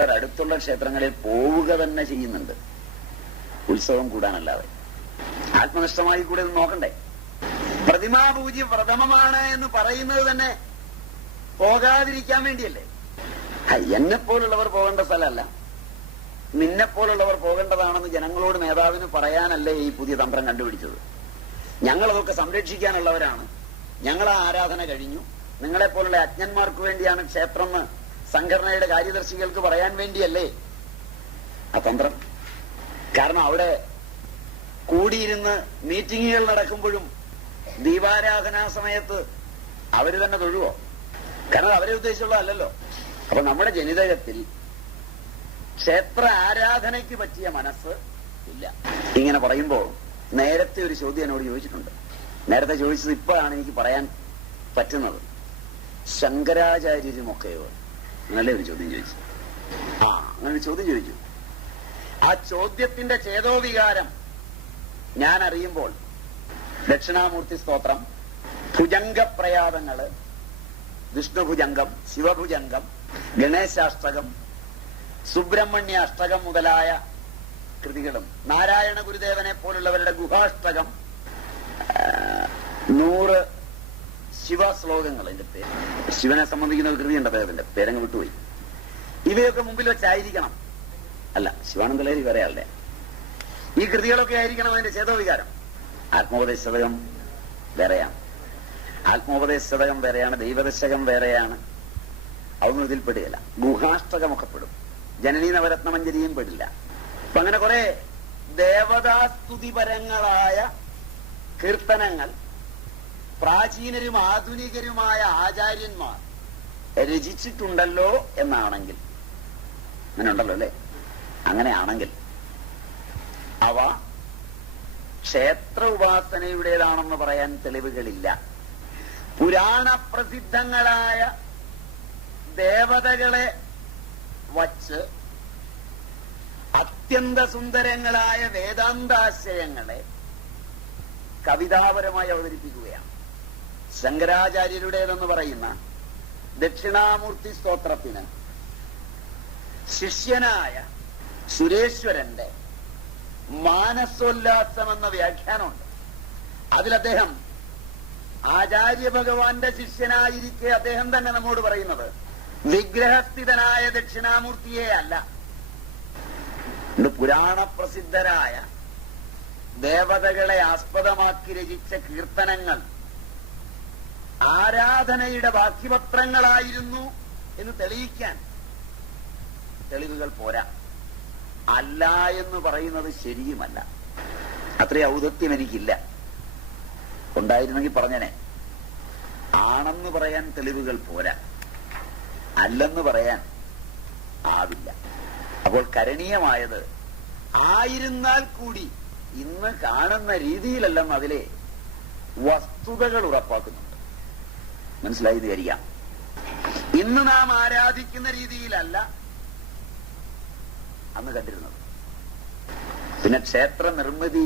തീർത്ഥാടകർ അടുത്തുള്ള ക്ഷേത്രങ്ങളിൽ പോവുക തന്നെ ചെയ്യുന്നുണ്ട്, ഉത്സവം കൂടാനല്ലാതെ. ആത്മനിഷ്ഠമായി കൂടെ ഒന്ന് നോക്കണ്ടേ? പ്രതിമാപൂജ പ്രഥമമാണ് എന്ന് പറയുന്നത് തന്നെ പോകാതിരിക്കാൻ വേണ്ടിയല്ലേ? എന്നെപ്പോലുള്ളവർ പോകേണ്ട സ്ഥലമല്ല, നിന്നെപ്പോലുള്ളവർ പോകേണ്ടതാണെന്ന് ജനങ്ങളോട് നേതാവിന് പറയാനല്ലേ ഈ പുതിയ തന്ത്രം കണ്ടുപിടിച്ചത്. ഞങ്ങളതൊക്കെ സംരക്ഷിക്കാനുള്ളവരാണ്, ഞങ്ങളാ ആരാധന കഴിഞ്ഞു, നിങ്ങളെപ്പോലുള്ള അജ്ഞന്മാർക്ക് വേണ്ടിയാണ് ക്ഷേത്രം എന്ന് സംഘടനയുടെ കാര്യദർശികൾക്ക് പറയാൻ വേണ്ടിയല്ലേ ആ തന്ത്രം. കാരണം അവിടെ കൂടിയിരുന്ന് മീറ്റിങ്ങുകൾ നടക്കുമ്പോഴും ദീപാരാധനാ സമയത്ത് അവര് തന്നെ തൊഴുവോ? കാരണം അവരെ ഉദ്ദേശിച്ചുള്ളതല്ലോ. അപ്പൊ നമ്മുടെ ജനിതകത്തിൽ ക്ഷേത്ര ആരാധനയ്ക്ക് പറ്റിയ മനസ്സ് ഇല്ല. ഇങ്ങനെ പറയുമ്പോൾ നേരത്തെ ഒരു ചോദ്യം എന്നോട് ചോദിച്ചിട്ടുണ്ട്. നേരത്തെ ചോദിച്ചത് ഇപ്പോഴാണ് എനിക്ക് പറയാൻ പറ്റുന്നത്. ശങ്കരാചാര്യരുമൊക്കെയോ നല്ല ഒരു ചോദ്യം ചോദിച്ചു. അങ്ങനെ ഒരു ചോദ്യം ചോദിച്ചു. ആ ചോദ്യത്തിന്റെ ചേതോവികാരം ഞാൻ അറിയുമ്പോൾ ദക്ഷിണാമൂർത്തി സ്തോത്രം, ഭുജംഗപ്രയാഗങ്ങള്, വിഷ്ണുഭുജംഗം, ശിവഭുജംഗം, ഗണേശാഷ്ടകം, സുബ്രഹ്മണ്യാഷ്ടകം മുതലായ കൃതികളും നാരായണ ഗുരുദേവനെ പോലുള്ളവരുടെ ഗുഹാഷ്ടകം, 100 ശിവശ്ലോകങ്ങൾ, അതിന്റെ പേര് ശിവനെ സംബന്ധിക്കുന്ന ഒരു കൃതിയുണ്ട്, അദ്ദേഹത്തിന്റെ പേരങ്ങ് വിട്ടുപോയി. ഇവയൊക്കെ മുമ്പിൽ വെച്ചായിരിക്കണം, അല്ല ശിവാനന്ദലേരി വേറെ ആളുടെ ഈ കൃതികളൊക്കെ ആയിരിക്കണം അതിന്റെ ചേതോവികാരം. ആത്മോപദേശതകം വേറെയാണ്, ആത്മോപദേശതകം വേറെയാണ്, ദൈവദശകം വേറെയാണ്. അതൊന്നും ഇതിൽ പെടുകയില്ല. ഗുഹാഷ്ടകമൊക്കെ പെടും, ജനനീ നവരത്നമഞ്ജരിയും പെടില്ല. അപ്പൊ അങ്ങനെ കുറെ ദേവതാസ്തുതിപരങ്ങളായ കീർത്തനങ്ങൾ പ്രാചീനരും ആധുനികരുമായ ആചാര്യന്മാർ രചിച്ചിട്ടുണ്ടല്ലോ എന്നാണെങ്കിൽ, അങ്ങനെ ഉണ്ടല്ലോ അല്ലെ, അങ്ങനെയാണെങ്കിൽ അവ ക്ഷേത്ര ഉപാസനയുടേതാണെന്ന് പറയാൻ തെളിവുകളില്ല. പുരാണ പ്രസിദ്ധങ്ങളായ ദേവതകളെ വച്ച് അത്യന്ത സുന്ദരങ്ങളായ വേദാന്താശയങ്ങളെ കവിതാപരമായി അവതരിപ്പിക്കുകയാണ്. ശങ്കരാചാര്യരുടേതെന്ന് പറയുന്ന ദക്ഷിണാമൂർത്തി സ്തോത്രത്തിന് ശിഷ്യനായ സുരേശ്വരന്റെ മാനസോല്ലാസം എന്ന വ്യാഖ്യാനമുണ്ട്. അതിൽ അദ്ദേഹം ആചാര്യ ഭഗവാന്റെ ശിഷ്യനായിരിക്കെ അദ്ദേഹം തന്നെ നമ്മോട് പറയുന്നത് വിഗ്രഹസ്ഥിതനായ ദക്ഷിണാമൂർത്തിയെ അല്ല, ഇത് പുരാണ പ്രസിദ്ധരായ ദേവതകളെ ആസ്പദമാക്കി രചിച്ച കീർത്തനങ്ങൾ ആരാധനയുടെ ബാക്കിപത്രങ്ങളായിരുന്നു എന്ന് തെളിയിക്കാൻ തെളിവുകൾ പോരാ. അല്ല എന്ന് പറയുന്നത് ശരിയുമല്ല. അത്രയും ഔദത്യം എനിക്കില്ല. ഉണ്ടായിരുന്നെങ്കിൽ പറഞ്ഞനെ. ആണെന്ന് പറയാൻ തെളിവുകൾ പോരാ, അല്ലെന്ന് പറയാൻ ആവില്ല. അപ്പോൾ കരണീയമായത് ആയിരുന്നാൽ കൂടി ഇന്ന് കാണുന്ന രീതിയിലല്ലെന്ന് അതിലെ വസ്തുതകൾ ഉറപ്പാക്കുന്നുണ്ട്. മനസ്സിലായി വിചാരിക്കാം. ഇന്ന് നാം ആരാധിക്കുന്ന രീതിയിലല്ല അന്ന് കണ്ടിരുന്നത്. പിന്നെ ക്ഷേത്ര നിർമ്മിതി,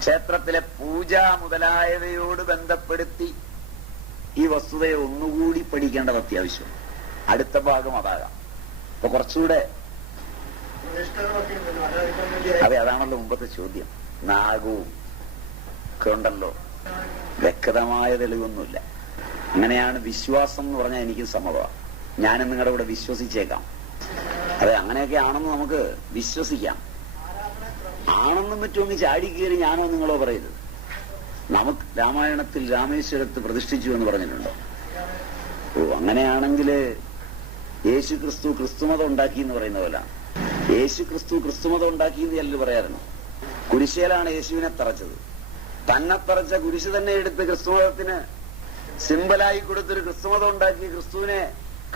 ക്ഷേത്രത്തിലെ പൂജ മുതലായവയോട് ബന്ധപ്പെടുത്തി ഈ വസ്തുതയെ ഒന്നുകൂടി പഠിക്കേണ്ടത് അത്യാവശ്യം. അടുത്ത ഭാഗം അതാകാം. അപ്പൊ കുറച്ചുകൂടെ അതാണല്ലോ മുമ്പത്തെ ചോദ്യം. നാഗവും ഒക്കെ ഉണ്ടല്ലോ, വ്യക്തമായ തെളിവൊന്നുമില്ല. അങ്ങനെയാണ് വിശ്വാസം എന്ന് പറഞ്ഞാൽ എനിക്ക് സമ്മതമാണ്. ഞാനും നിങ്ങളുടെ കൂടെ വിശ്വസിച്ചേക്കാം. അതെ, അങ്ങനെയൊക്കെ ആണെന്ന് നമുക്ക് വിശ്വസിക്കാം. ആണെന്നും മറ്റുമെങ്കിൽ ചാടിക്കേറി ഞാനോ നിങ്ങളോ പറയരുത്. നമുക്ക് രാമായണത്തിൽ രാമേശ്വരത്ത് പ്രതിഷ്ഠിച്ചു എന്ന് പറഞ്ഞിട്ടുണ്ടോ? അങ്ങനെയാണെങ്കിൽ യേശു ക്രിസ്തു ക്രിസ്തുമതം ഉണ്ടാക്കി എന്ന് പറയുന്ന പോലെ യേശു ക്രിസ്തു ക്രിസ്തുമതം ഉണ്ടാക്കി എന്ന് ചിലർ പറയാറുണ്ട്. കുരിശേലാണ് യേശുവിനെ തറച്ചത്. തന്നെ തറച്ച കുരിശ് തന്നെ എടുത്ത് ക്രിസ്തുമതത്തിന് സിമ്പലായി കൊടുത്തൊരു ക്രിസ്തുമതം ഉണ്ടാക്കി ക്രിസ്തുവിനെ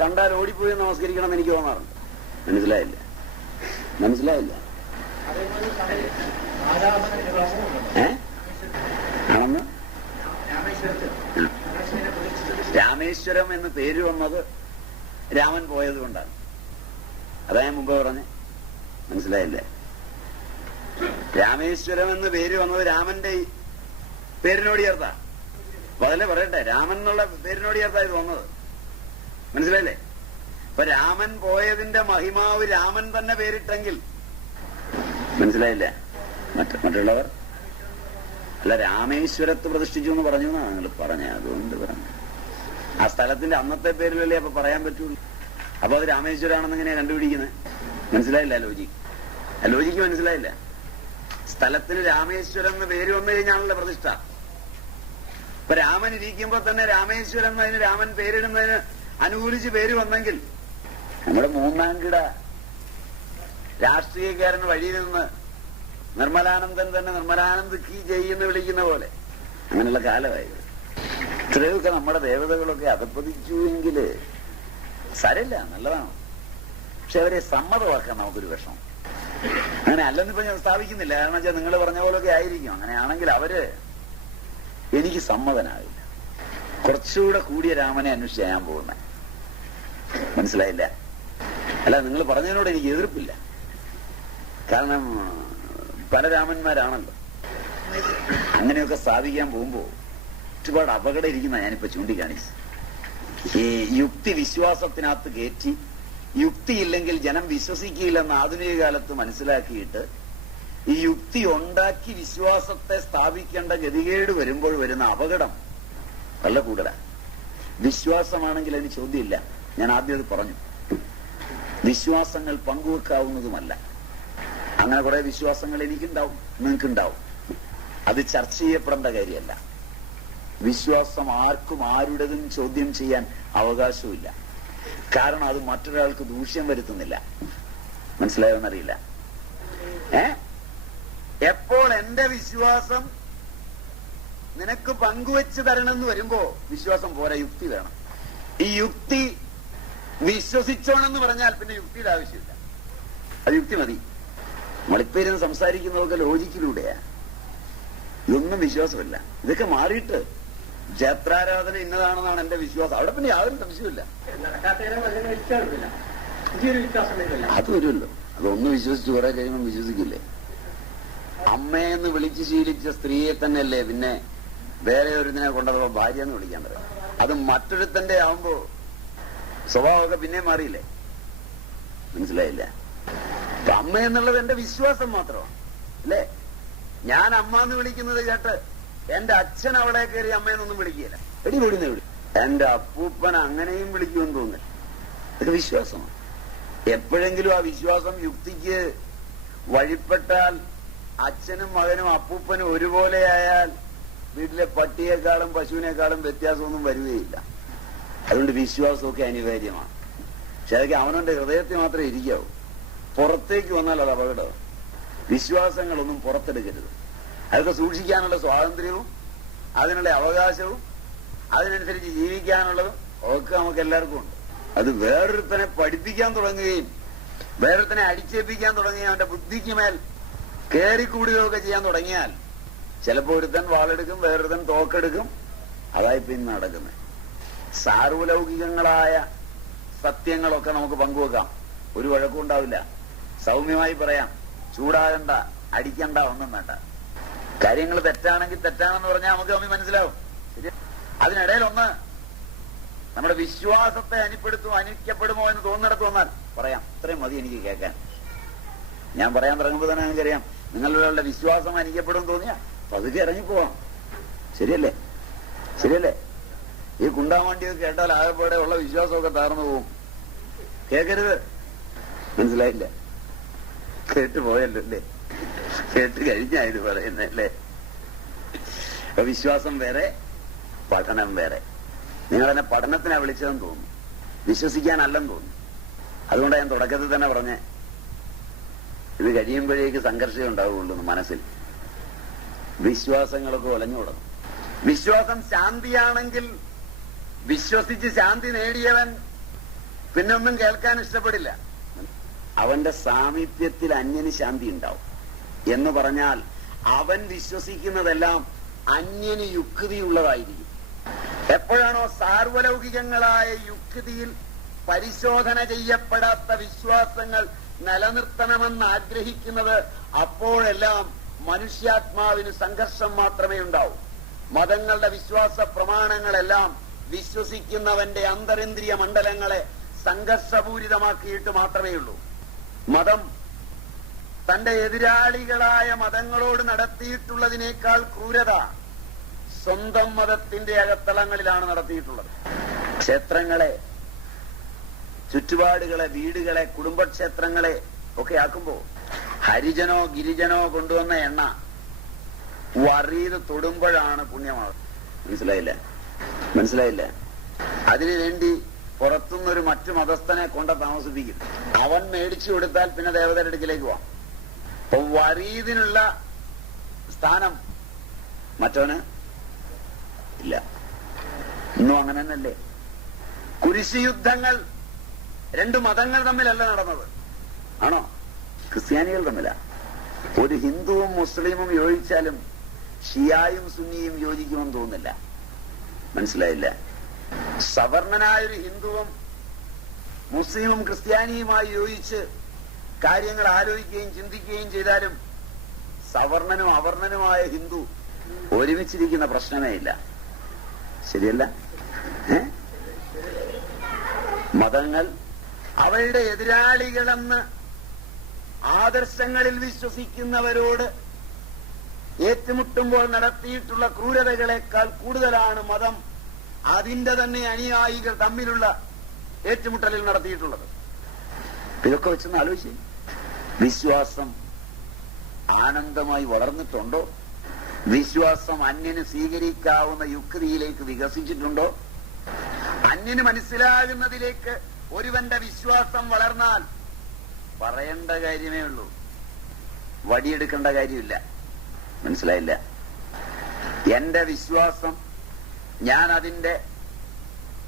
കണ്ടാൽ ഓടിപ്പോയി നമസ്കരിക്കണം എന്ന് എനിക്ക് തോന്നാറുണ്ട്. മനസ്സിലായില്ല? ആണെന്ന് രാമേശ്വരം എന്ന് പേര് വന്നത് രാമൻ പോയത് കൊണ്ടാണ്. അതാ ഞാൻ മുമ്പ് പറഞ്ഞ്. മനസ്സിലായില്ലേ? രാമേശ്വരം എന്ന് പേര് വന്നത് രാമന്റെ പേരിനോട് ചേർത്താ. അപ്പൊ അതല്ലേ പറയട്ടെ, രാമൻ എന്നുള്ള പേരിനോട് ചേർത്താ ഇത് വന്നത്. മനസ്സിലായില്ലേ? ഇപ്പൊ രാമൻ പോയതിന്റെ മഹിമാവ് രാമൻ തന്നെ പേരിട്ടെങ്കിൽ മനസ്സിലായില്ല. മറ്റുള്ളവർ അല്ല, രാമേശ്വരത്ത് പ്രതിഷ്ഠിച്ചു എന്ന് പറഞ്ഞു എന്നാണ് നിങ്ങൾ പറഞ്ഞ. അതുകൊണ്ട് പറഞ്ഞു ആ സ്ഥലത്തിന്റെ അന്നത്തെ പേരിലല്ലേ അപ്പൊ പറയാൻ പറ്റുള്ളൂ. അപ്പൊ അത് രാമേശ്വരാണെന്ന് എങ്ങനെയാ കണ്ടുപിടിക്കുന്നത്? മനസ്സിലായില്ല ലോജിക്ക് മനസ്സിലായില്ല. സ്ഥലത്തിന് രാമേശ്വരം എന്ന് പേര് വന്നു കഴിഞ്ഞാണല്ലോ പ്രതിഷ്ഠ. ഇപ്പൊ രാമൻ ഇരിക്കുമ്പോ തന്നെ രാമേശ്വരം എന്നതിന് രാമൻ പേരിടുന്നതിന് അനുകൂലിച്ച് പേര് വന്നെങ്കിൽ നമ്മുടെ മൂന്നാംകിട രാഷ്ട്രീയക്കാരന് വഴിയിൽ നിന്ന് നിർമ്മലാനന്ദൻ തന്നെ നിർമ്മലാനന്ദ് കീ ജയ് എന്ന് വിളിക്കുന്ന പോലെ അങ്ങനെയുള്ള കാലമായത്. ഇത്രയൊക്കെ നമ്മുടെ ദേവതകളൊക്കെ അധപ്പതിച്ചുവെങ്കില് സരല്ല, നല്ലതാണ്. പക്ഷെ അവരെ സമ്മതമാക്കാൻ നമുക്കൊരു വിഷമം. അങ്ങനെ അല്ലെന്നിപ്പോ ഞാൻ സ്ഥാപിക്കുന്നില്ല. കാരണം വെച്ചാൽ നിങ്ങൾ പറഞ്ഞ പോലൊക്കെ ആയിരിക്കും. അങ്ങനെയാണെങ്കിൽ അവര് എനിക്ക് സമ്മതനാവില്ല. കുറച്ചുകൂടെ കൂടിയ രാമനെ അന്വേഷിച്ച് ഞാൻ പോകുന്നത്. മനസ്സിലായില്ല. അല്ല, നിങ്ങൾ പറഞ്ഞതിനോട് എനിക്ക് എതിർപ്പില്ല. കാരണം പല രാമന്മാരാണല്ലോ. അങ്ങനെയൊക്കെ സ്ഥാപിക്കാൻ പോകുമ്പോ ഒരുപാട് അപകടം ഇരിക്കുന്ന ഞാനിപ്പോ ചൂണ്ടിക്കാണിച്ചു. ഈ യുക്തി വിശ്വാസത്തിനകത്ത് കയറ്റി യുക്തിയില്ലെങ്കിൽ ജനം വിശ്വസിക്കില്ലെന്ന് ആധുനിക കാലത്ത് മനസ്സിലാക്കിയിട്ട് ഈ യുക്തി ഉണ്ടാക്കി വിശ്വാസത്തെ സ്ഥാപിക്കേണ്ട ഗതികേട് വരുമ്പോൾ വരുന്ന അപകടം വളരെ കൂടുതലാണ്. വിശ്വാസമാണെങ്കിൽ അതിന് ചോദ്യമില്ല. ഞാൻ ആദ്യം അത് പറഞ്ഞു. വിശ്വാസങ്ങൾ പങ്കുവെക്കാവുന്നതുമല്ല. അങ്ങനെ കുറെ വിശ്വാസങ്ങൾ എനിക്കുണ്ടാവും, നിങ്ങൾക്കുണ്ടാവും. അത് ചർച്ച ചെയ്യപ്പെടേണ്ട കാര്യമല്ല. വിശ്വാസം ആർക്കും ആരുടേതും ചോദ്യം ചെയ്യാൻ അവകാശമില്ല. കാരണം അത് മറ്റൊരാൾക്ക് ദൂഷ്യം വരുത്തുന്നില്ല. മനസ്സിലായോന്നറിയില്ല. എപ്പോൾ എന്റെ വിശ്വാസം നിനക്ക് പങ്കുവെച്ച് തരണമെന്ന് വരുമ്പോ വിശ്വാസം പോരാ, യുക്തി വേണം. ഈ യുക്തി വിശ്വസിച്ചോണെന്ന് പറഞ്ഞാൽ പിന്നെ യുക്തിയുടെ ആവശ്യമില്ല. അത് യുക്തി മതി. മളിപ്പേരുന്ന് സംസാരിക്കുന്നതൊക്കെ ലോജിക്കിലൂടെയാ. ഇതൊന്നും വിശ്വാസമില്ല. ഇതൊക്കെ മാറിയിട്ട് ക്ഷേത്രാരാധന ഇന്നതാണെന്നാണ് എന്റെ വിശ്വാസം. അവിടെ പിന്നെ യാതൊരു സംശയമില്ല. അത് വരുമല്ലോ. അതൊന്ന് വിശ്വസിച്ച് കുറെ കഴിയുമ്പോൾ വിശ്വസിക്കില്ലേ? അമ്മയെന്ന് വിളിച്ച് ശീലിച്ച സ്ത്രീയെ തന്നെയല്ലേ പിന്നെ വേറെ ഒരുത്തിനെ കൊണ്ടതോ ഭാര്യ എന്ന് വിളിക്കാൻ പറയാം. അത് മറ്റൊരുത്തന്റെ ആവുമ്പോ സ്വഭാവമൊക്കെ പിന്നെ മാറിയില്ലേ? മനസ്സിലായില്ല. അപ്പൊ അമ്മ എന്നുള്ളത് എന്റെ വിശ്വാസം മാത്രമാണ് അല്ലേ? ഞാൻ അമ്മ എന്ന് വിളിക്കുന്നത് കേട്ട് എന്റെ അച്ഛൻ അവിടെ കയറി അമ്മയെന്നൊന്നും വിളിക്കുകയില്ല. എടി കൂടി വിളി. എന്റെ അപ്പൂപ്പൻ അങ്ങനെയും വിളിക്കുമെന്ന് തോന്നില്ല. ഇതൊക്കെ വിശ്വാസമാണ്. എപ്പോഴെങ്കിലും ആ വിശ്വാസം യുക്തിക്ക് വഴിപ്പെട്ടാൽ അച്ഛനും മകനും അപ്പൂപ്പനും ഒരുപോലെ ആയാൽ വീട്ടിലെ പട്ടിയേക്കാളും പശുവിനേക്കാളും വ്യത്യാസമൊന്നും വരികയില്ല. അതുകൊണ്ട് വിശ്വാസമൊക്കെ അനിവാര്യമാണ്. പക്ഷെ അതൊക്കെ അവനവന്റെ ഹൃദയത്തിൽ മാത്രമേ ഇരിക്കാവൂ. പുറത്തേക്ക് വന്നാൽ അത് അപകടം. വിശ്വാസങ്ങളൊന്നും പുറത്തെടുക്കരുത്. അതൊക്കെ സൂക്ഷിക്കാനുള്ള സ്വാതന്ത്ര്യവും അതിനുള്ള അവകാശവും അതിനനുസരിച്ച് ജീവിക്കാനുള്ളതും ഒക്കെ നമുക്ക് എല്ലാവർക്കും ഉണ്ട്. അത് വേറൊരുത്തനെ പഠിപ്പിക്കാൻ തുടങ്ങുകയും വേറൊരുത്തനെ അടിച്ചേൽപ്പിക്കാൻ തുടങ്ങുകയും അവന്റെ ബുദ്ധിക്ക് മേൽ കയറിക്കൂടുകയൊക്കെ ചെയ്യാൻ തുടങ്ങിയാൽ ചിലപ്പോ ഒരുത്തൻ വാളെടുക്കും, വേറൊരുത്തൻ തോക്കെടുക്കും. അതായിപ്പോ ഇന്ന് നടക്കുന്നത്. സാർവലൗകികങ്ങളായ സത്യങ്ങളൊക്കെ നമുക്ക് പങ്കുവെക്കാം. ഒരു വഴക്കും ഉണ്ടാവില്ല. സൗമ്യമായി പറയാം. ചൂടാകണ്ട, അടിക്കണ്ട, ഒന്നും വേണ്ട. കാര്യങ്ങൾ തെറ്റാണെങ്കിൽ തെറ്റാണെന്ന് പറഞ്ഞാൽ നമുക്ക് തമ്മിൽ മനസ്സിലാവും. ശരി. അതിനിടയിൽ ഒന്ന് നമ്മുടെ വിശ്വാസത്തെ അനിക്കപ്പെടുമോ എന്ന് തോന്നിടത്ത് വന്നാൽ പറയാം. ഇത്രയും മതി എനിക്ക് കേൾക്കാൻ. ഞാൻ പറയാൻ തുടങ്ങുമ്പോൾ തന്നെ നിങ്ങൾക്കറിയാം, നിങ്ങളുടെ വിശ്വാസം അനിക്കപ്പെടും തോന്നിയാ പതുക്കെ ഇറങ്ങിപ്പോവാം. ശരിയല്ലേ? ശരിയല്ലേ? ഈ കുണ്ടാമണ്ടിയൊക്കെ കേട്ടാൽ ആകെപ്പാടെ ഉള്ള വിശ്വാസമൊക്കെ താർന്നു പോവും. കേൾക്കരുത്. മനസ്സിലായില്ല? കേട്ടു പോയല്ലോ അല്ലേ? കേട്ട് കഴിഞ്ഞാ ഇത് പറയുന്നല്ലേ? വിശ്വാസം വേറെ, പഠനം വേറെ. നിങ്ങളെന്നെ പഠനത്തിനാ വിളിച്ചതെന്ന് തോന്നുന്നു, വിശ്വസിക്കാനല്ലെന്ന് തോന്നുന്നു. അതുകൊണ്ടാണ് ഞാൻ തുടക്കത്തിൽ തന്നെ പറഞ്ഞേ, ഇത് കഴിയുമ്പോഴേക്ക് സംഘർഷം ഉണ്ടാവുള്ളൂ മനസ്സിൽ. വിശ്വാസങ്ങളൊക്കെ ഒലഞ്ഞു തുടങ്ങും. വിശ്വാസം ശാന്തിയാണെങ്കിൽ വിശ്വസിച്ച് ശാന്തി നേടിയവൻ പിന്നൊന്നും കേൾക്കാൻ ഇഷ്ടപ്പെടില്ല. അവന്റെ സാമീപ്യത്തിൽ അന്യന് ശാന്തി ഉണ്ടാവും എന്ന് പറഞ്ഞാൽ അവൻ വിശ്വസിക്കുന്നതെല്ലാം അന്യന് യുക്തിയുള്ളതായിരിക്കും. എപ്പോഴാണോ സാർവലൗകികങ്ങളായ യുക്തിയിൽ പരിശോധന ചെയ്യപ്പെടാത്ത വിശ്വാസങ്ങൾ നിലനിർത്തണമെന്ന് ആഗ്രഹിക്കുന്നത്, അപ്പോഴെല്ലാം മനുഷ്യാത്മാവിന് സംഘർഷം മാത്രമേ ഉണ്ടാവൂ. മതങ്ങളുടെ വിശ്വാസ പ്രമാണങ്ങളെല്ലാം വിശ്വസിക്കുന്നവന്റെ അന്തരിന്ദ്രിയ മണ്ഡലങ്ങളെ സംഘർഷപൂരിതമാക്കിയിട്ട് മാത്രമേ ഉള്ളൂ. മതം തന്റെ എതിരാളികളായ മതങ്ങളോട് നടത്തിയിട്ടുള്ളതിനേക്കാൾ ക്രൂരത സ്വന്തം മതത്തിന്റെ അകത്തളങ്ങളിലാണ് നടത്തിയിട്ടുള്ളത്. ക്ഷേത്രങ്ങളെ, ചുറ്റുപാടുകളെ, വീടുകളെ, കുടുംബക്ഷേത്രങ്ങളെ ഒക്കെ ആക്കുമ്പോ ഹരിജനോ ഗിരിജനോ കൊണ്ടുവന്ന എണ്ണ വറിയത് തൊടുമ്പോഴാണ് പുണ്യമാകുന്നത്. മനസ്സിലായില്ല? അതിനുവേണ്ടി പുറത്തുനിന്നൊരു മറ്റു മതസ്ഥനെ കൊണ്ട് താമസിപ്പിക്കും. അവൻ മേടിച്ചു കൊടുത്താൽ പിന്നെ ദേവതയുടെ അടുക്കിലേക്ക് പോവാം. അപ്പൊ വറീദിനുള്ള സ്ഥാനം മറ്റവന് ഇല്ല. ഇന്നും അങ്ങനെ തന്നെയല്ലേ? കുരിശ് യുദ്ധങ്ങൾ രണ്ടു മതങ്ങൾ തമ്മിലല്ല നടന്നത്, ആണോ? ക്രിസ്ത്യാനികൾ തമ്മിലാ. ഒരു ഹിന്ദുവും മുസ്ലിമും യോജിച്ചാലും ഷിയായും സുന്നിയും യോജിക്കുമെന്ന് തോന്നുന്നില്ല. മനസ്സിലായില്ല? സവർണനായൊരു ഹിന്ദുവും മുസ്ലിമും ക്രിസ്ത്യാനിയുമായി യോജിച്ച് കാര്യങ്ങൾ ആലോചിക്കുകയും ചിന്തിക്കുകയും ചെയ്താലും സവർണനും അവർണനുമായ ഹിന്ദു ഒരുമിച്ചിരിക്കുന്ന പ്രശ്നമേ ഇല്ല. ശരിയല്ല? മതങ്ങൾ അവരുടെ എതിരാളികളെന്ന് ആദർശങ്ങളിൽ വിശ്വസിക്കുന്നവരോട് ഏറ്റുമുട്ടുമ്പോൾ നടത്തിയിട്ടുള്ള ക്രൂരതകളെക്കാൾ കൂടുതലാണ് മതം അതിന്റെ തന്നെ അനുയായികൾ തമ്മിലുള്ള ഏറ്റുമുട്ടലിൽ നടത്തിയിട്ടുള്ളത്. ഇതൊക്കെ വെച്ചൊന്ന് ആലോചിച്ച്, വിശ്വാസം ആനന്ദമായി വളർന്നിട്ടുണ്ടോ? വിശ്വാസം അന്യന് സ്വീകരിക്കാവുന്ന യുക്തിയിലേക്ക് വികസിച്ചിട്ടുണ്ടോ? അന്യന് മനസ്സിലാകുന്നതിലേക്ക് ഒരുവന്റെ വിശ്വാസം വളർന്നാൽ പറയേണ്ട കാര്യമേ ഉള്ളൂ, വടിയെടുക്കേണ്ട കാര്യമില്ല. മനസ്സിലായില്ല? എന്റെ വിശ്വാസം ഞാൻ അതിന്റെ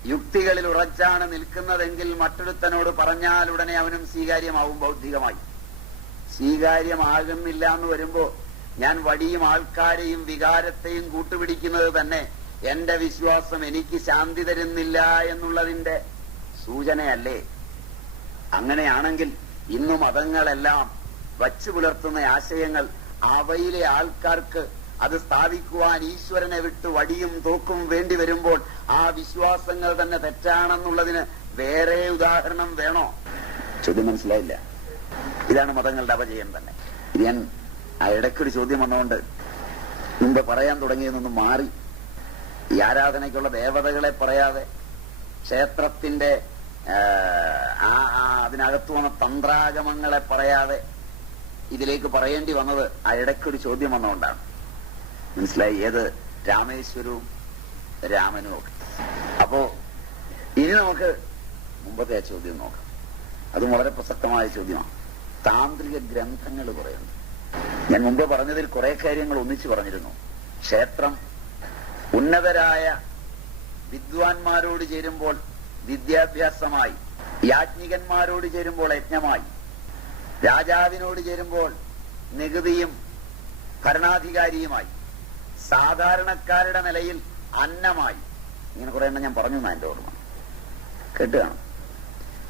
യുക്തികളിൽ ഉറച്ചാണ് നിൽക്കുന്നതെങ്കിൽ മറ്റൊരുത്തനോട് പറഞ്ഞാൽ ഉടനെ അവനും സ്വീകാര്യമാവും. ബൗദ്ധികമായി സ്വീകാര്യമാകുന്നില്ല എന്ന് വരുമ്പോ ഞാൻ വടിയും ആൾക്കാരെയും വികാരത്തെയും കൂട്ടുപിടിക്കുന്നത് തന്നെ എന്റെ വിശ്വാസം എനിക്ക് ശാന്തി തരുന്നില്ല എന്നുള്ളതിന്റെ സൂചനയല്ലേ? അങ്ങനെയാണെങ്കിൽ ഇന്നു മതങ്ങളെല്ലാം വച്ചു പുലർത്തുന്ന ആശയങ്ങൾ അവയിലെ ആൾക്കാർക്ക് അത് സ്ഥാപിക്കുവാൻ ഈശ്വരനെ വിട്ട് വടിയും തോക്കും വേണ്ടി വരുമ്പോൾ ആ വിശ്വാസങ്ങൾ തന്നെ തെറ്റാണെന്നുള്ളതിന് വേറെ ഉദാഹരണം വേണോ? ചോദ്യം മനസ്സിലായില്ല? ഇതാണ് മതങ്ങളുടെ അപജയം തന്നെ. ഞാൻ ആ ഇടയ്ക്കൊരു ചോദ്യം വന്നുകൊണ്ട് മുമ്പ് പറയാൻ തുടങ്ങിയതൊന്നും മാറി. ഈ ആരാധനയ്ക്കുള്ള ദേവതകളെ പറയാതെ ക്ഷേത്രത്തിന്റെ അതിനകത്തു വന്ന തന്ത്രാഗമങ്ങളെ പറയാതെ ഇതിലേക്ക് പറയേണ്ടി വന്നത് ആ ഇടയ്ക്കൊരു ചോദ്യം വന്നുകൊണ്ടാണ്. മനസ്സിലായി? ഏത്? രാമേശ്വരവും രാമനും ഒക്കെ. അപ്പോ ഇനി നമുക്ക് മുമ്പത്തെ ആ ചോദ്യം നോക്കാം. അതും വളരെ പ്രസക്തമായ ചോദ്യമാണ്. താന്ത്രിക ഗ്രന്ഥങ്ങൾ കുറയുന്നു. ഞാൻ മുമ്പ് പറഞ്ഞതിൽ കുറെ കാര്യങ്ങൾ ഒന്നിച്ചു പറഞ്ഞിരുന്നു. ക്ഷേത്രം ഉന്നതരായ വിദ്വാൻമാരോട് ചേരുമ്പോൾ വിദ്യാഭ്യാസമായി, യാജ്ഞികന്മാരോട് ചേരുമ്പോൾ യജ്ഞമായി, രാജാവിനോട് ചേരുമ്പോൾ നികുതിയും ഭരണാധികാരിയുമായി, സാധാരണക്കാരുടെ നിലയിൽ അന്നമായി. ഇങ്ങനെ കുറെ എണ്ണം ഞാൻ പറഞ്ഞു എന്നാ എന്റെ ഓർമ്മ. കേട്ടുകയാണ്.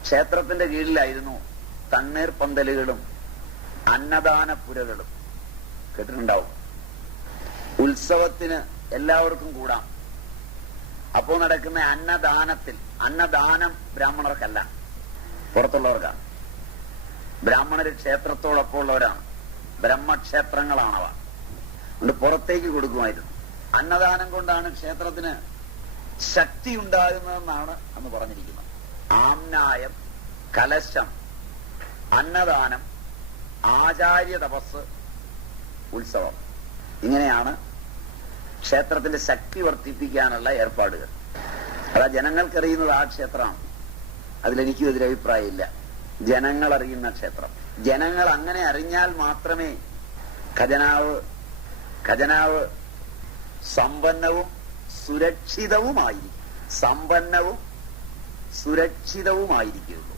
ക്ഷേത്രത്തിന്റെ കീഴിലായിരുന്നു തണ്ണീർ പന്തലുകളും അന്നദാനപ്പുരകളും. കേട്ടിട്ടുണ്ടാവും. ഉത്സവത്തിന് എല്ലാവർക്കും കൂടാം. അപ്പോ നടക്കുന്ന അന്നദാനത്തിൽ, അന്നദാനം ബ്രാഹ്മണർക്കല്ല, പുറത്തുള്ളവർക്കാണ്. ബ്രാഹ്മണര് ക്ഷേത്രത്തോടൊപ്പം ഉള്ളവരാണ്. ബ്രഹ്മക്ഷേത്രങ്ങളാണവ. അതുകൊണ്ട് പുറത്തേക്ക് കൊടുക്കുമായിരുന്നു. അന്നദാനം കൊണ്ടാണ് ക്ഷേത്രത്തിന് ശക്തി ഉണ്ടാകുന്നതെന്നാണ് അന്ന് പറഞ്ഞിരിക്കുന്നത്. ആംനായം, കലശം, അന്നദാനം, ആചാര്യ തപസ്, ഉത്സവം, ഇങ്ങനെയാണ് ക്ഷേത്രത്തിന്റെ ശക്തി വർദ്ധിപ്പിക്കാനുള്ള ഏർപ്പാടുകൾ. അതാ ജനങ്ങൾക്കറിയുന്നത് ആ ക്ഷേത്രമാണ്. അതിലെനിക്കും എതിരഭിപ്രായമില്ല. ജനങ്ങൾ അറിയുന്ന ക്ഷേത്രം. ജനങ്ങൾ അങ്ങനെ അറിഞ്ഞാൽ മാത്രമേ ഖജനാവ് സമ്പന്നവും സുരക്ഷിതവുമായിരിക്കും. സമ്പന്നവും സുരക്ഷിതവുമായിരിക്കുള്ളൂ.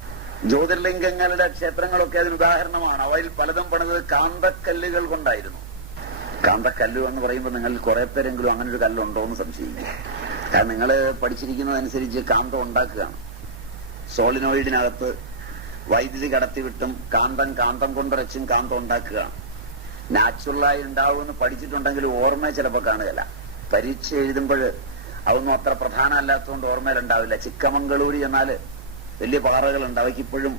ജ്യോതിർലിംഗങ്ങളുടെ ക്ഷേത്രങ്ങളൊക്കെ അതിന് ഉദാഹരണമാണ്. അവയിൽ പലതും പണിത് കാന്തക്കല്ലുകൾ കൊണ്ടായിരുന്നു. കാന്തക്കല്ല് എന്ന് പറയുമ്പോൾ നിങ്ങൾ കുറെ പേരെങ്കിലും അങ്ങനെ ഒരു കല്ലുണ്ടോ എന്ന് സംശയിക്കും. കാരണം നിങ്ങൾ പഠിച്ചിരിക്കുന്നതനുസരിച്ച് കാന്തം ഉണ്ടാക്കുകയാണ്. സോളിനോയിഡിനകത്ത് വൈദ്യുതി കടത്തിവിട്ടും കാന്തം കൊണ്ടുറച്ചും കാന്തം ഉണ്ടാക്കുകയാണ്. നാച്ചുറലായി ഉണ്ടാവുമെന്ന് പഠിച്ചിട്ടുണ്ടെങ്കിൽ ഓർമ്മ ചിലപ്പോൾ കാണുകയില്ല. പരീക്ഷ എഴുതുമ്പോൾ അതൊന്നും അത്ര പ്രധാനമല്ലാത്തതുകൊണ്ട് ഓർമ്മയിലുണ്ടാവില്ല. ചിക്കമംഗളൂരി എന്നാൽ വലിയ പാറകളുണ്ട്, അവയ്ക്കിപ്പോഴും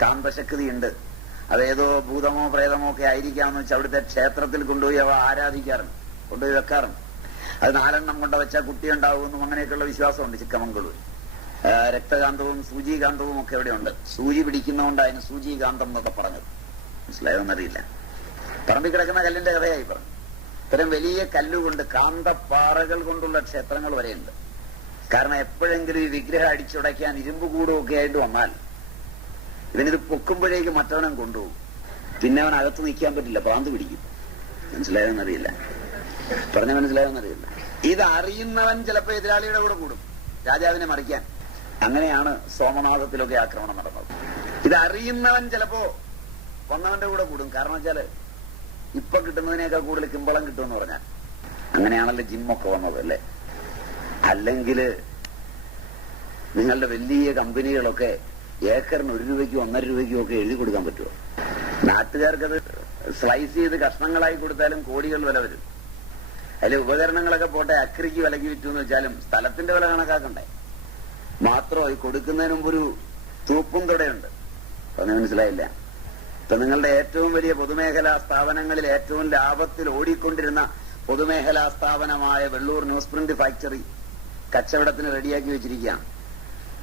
കാന്തശക്തിയുണ്ട്. അതേതോ ഭൂതമോ പ്രേതമോ ഒക്കെ ആയിരിക്കാമെന്ന് വെച്ചാൽ അവിടുത്തെ ക്ഷേത്രത്തിൽ കൊണ്ടുപോയി അവ ആരാധിക്കാറുണ്ട്, കൊണ്ടുപോയി വെക്കാറുണ്ട്. അത് 4 കൊണ്ട് വെച്ചാൽ കുട്ടി ഉണ്ടാവുമെന്നും അങ്ങനെയൊക്കെയുള്ള വിശ്വാസമുണ്ട് ചിക്കമംഗളൂർ. രക്തകാന്തവും സൂചികാന്തവും ഒക്കെ എവിടെയുണ്ട്. സൂചി പിടിക്കുന്നതുകൊണ്ട് അതിന് സൂചികാന്തം എന്നൊക്കെ പറഞ്ഞത്. മനസ്സിലായോന്നറിയില്ല. പറമ്പിൽ കിടക്കുന്ന കല്ലിന്റെ കഥയായി പറഞ്ഞു. ഇത്തരം വലിയ കല്ലുകൊണ്ട്, കാന്തപ്പാറകൾ കൊണ്ടുള്ള ക്ഷേത്രങ്ങൾ വരെയുണ്ട്. കാരണം എപ്പോഴെങ്കിലും ഈ വിഗ്രഹം അടിച്ചുടയ്ക്കാൻ ഇരുമ്പ് കൂടുമൊക്കെ ആയിട്ട് വന്നാൽ ഇവനിത് പൊക്കുമ്പോഴേക്ക് മറ്റവനും കൊണ്ടുപോകും. പിന്നെ അവൻ അകത്ത് നിൽക്കാൻ പറ്റില്ല, പ്രാന്ത് പിടിക്കും. മനസ്സിലായോന്നറിയില്ല, പറഞ്ഞ മനസ്സിലായോന്നറിയില്ല. ഇത് അറിയുന്നവൻ ചിലപ്പോ എതിരാളിയുടെ കൂടെ കൂടും രാജാവിനെ മറിക്കാൻ. അങ്ങനെയാണ് സോമനാഥത്തിലൊക്കെ ആക്രമണം നടന്നത്. ഇത് അറിയുന്നവൻ ചിലപ്പോ വന്നവന്റെ കൂടെ കൂടും. കാരണം വെച്ചാല് ഇപ്പൊ കിട്ടുന്നതിനേക്കാൾ കൂടുതൽ കിമ്പളം കിട്ടുമെന്ന് പറഞ്ഞാൽ. അങ്ങനെയാണല്ലോ ജിമ്മൊക്കെ വന്നത് അല്ലേ. അല്ലെങ്കിൽ നിങ്ങളുടെ വലിയ കമ്പനികളൊക്കെ ഏക്കറിന് 1 രൂപയ്ക്കും 1.5 രൂപയ്ക്കും ഒക്കെ എഴുതി കൊടുക്കാൻ പറ്റുമോ? നാട്ടുകാർക്കത് സ്ലൈസ് ചെയ്ത് കഷ്ണങ്ങളായി കൊടുത്താലും കോടികൾ വില വരും. അതിൽ ഉപകരണങ്ങളൊക്കെ പോട്ടെ, അക്രിക്ക് വിലക്ക് വിറ്റു എന്ന് വെച്ചാലും സ്ഥലത്തിന്റെ വില കണക്കാക്കണ്ടേ. മാത്രമോ ഈ കൊടുക്കുന്നതിന് മുമ്പൊരു തൂപ്പും തുടയുണ്ട്. പറഞ്ഞ മനസ്സിലായില്ല. ഇപ്പൊ നിങ്ങളുടെ ഏറ്റവും വലിയ പൊതുമേഖലാ സ്ഥാപനങ്ങളിൽ ഏറ്റവും ലാഭത്തിൽ ഓടിക്കൊണ്ടിരുന്ന പൊതുമേഖലാ സ്ഥാപനമായ വെള്ളൂർ ന്യൂസ് പ്രിന്റ് ഫാക്ടറി കച്ചവടത്തിന് റെഡിയാക്കി വെച്ചിരിക്കുകയാണ്.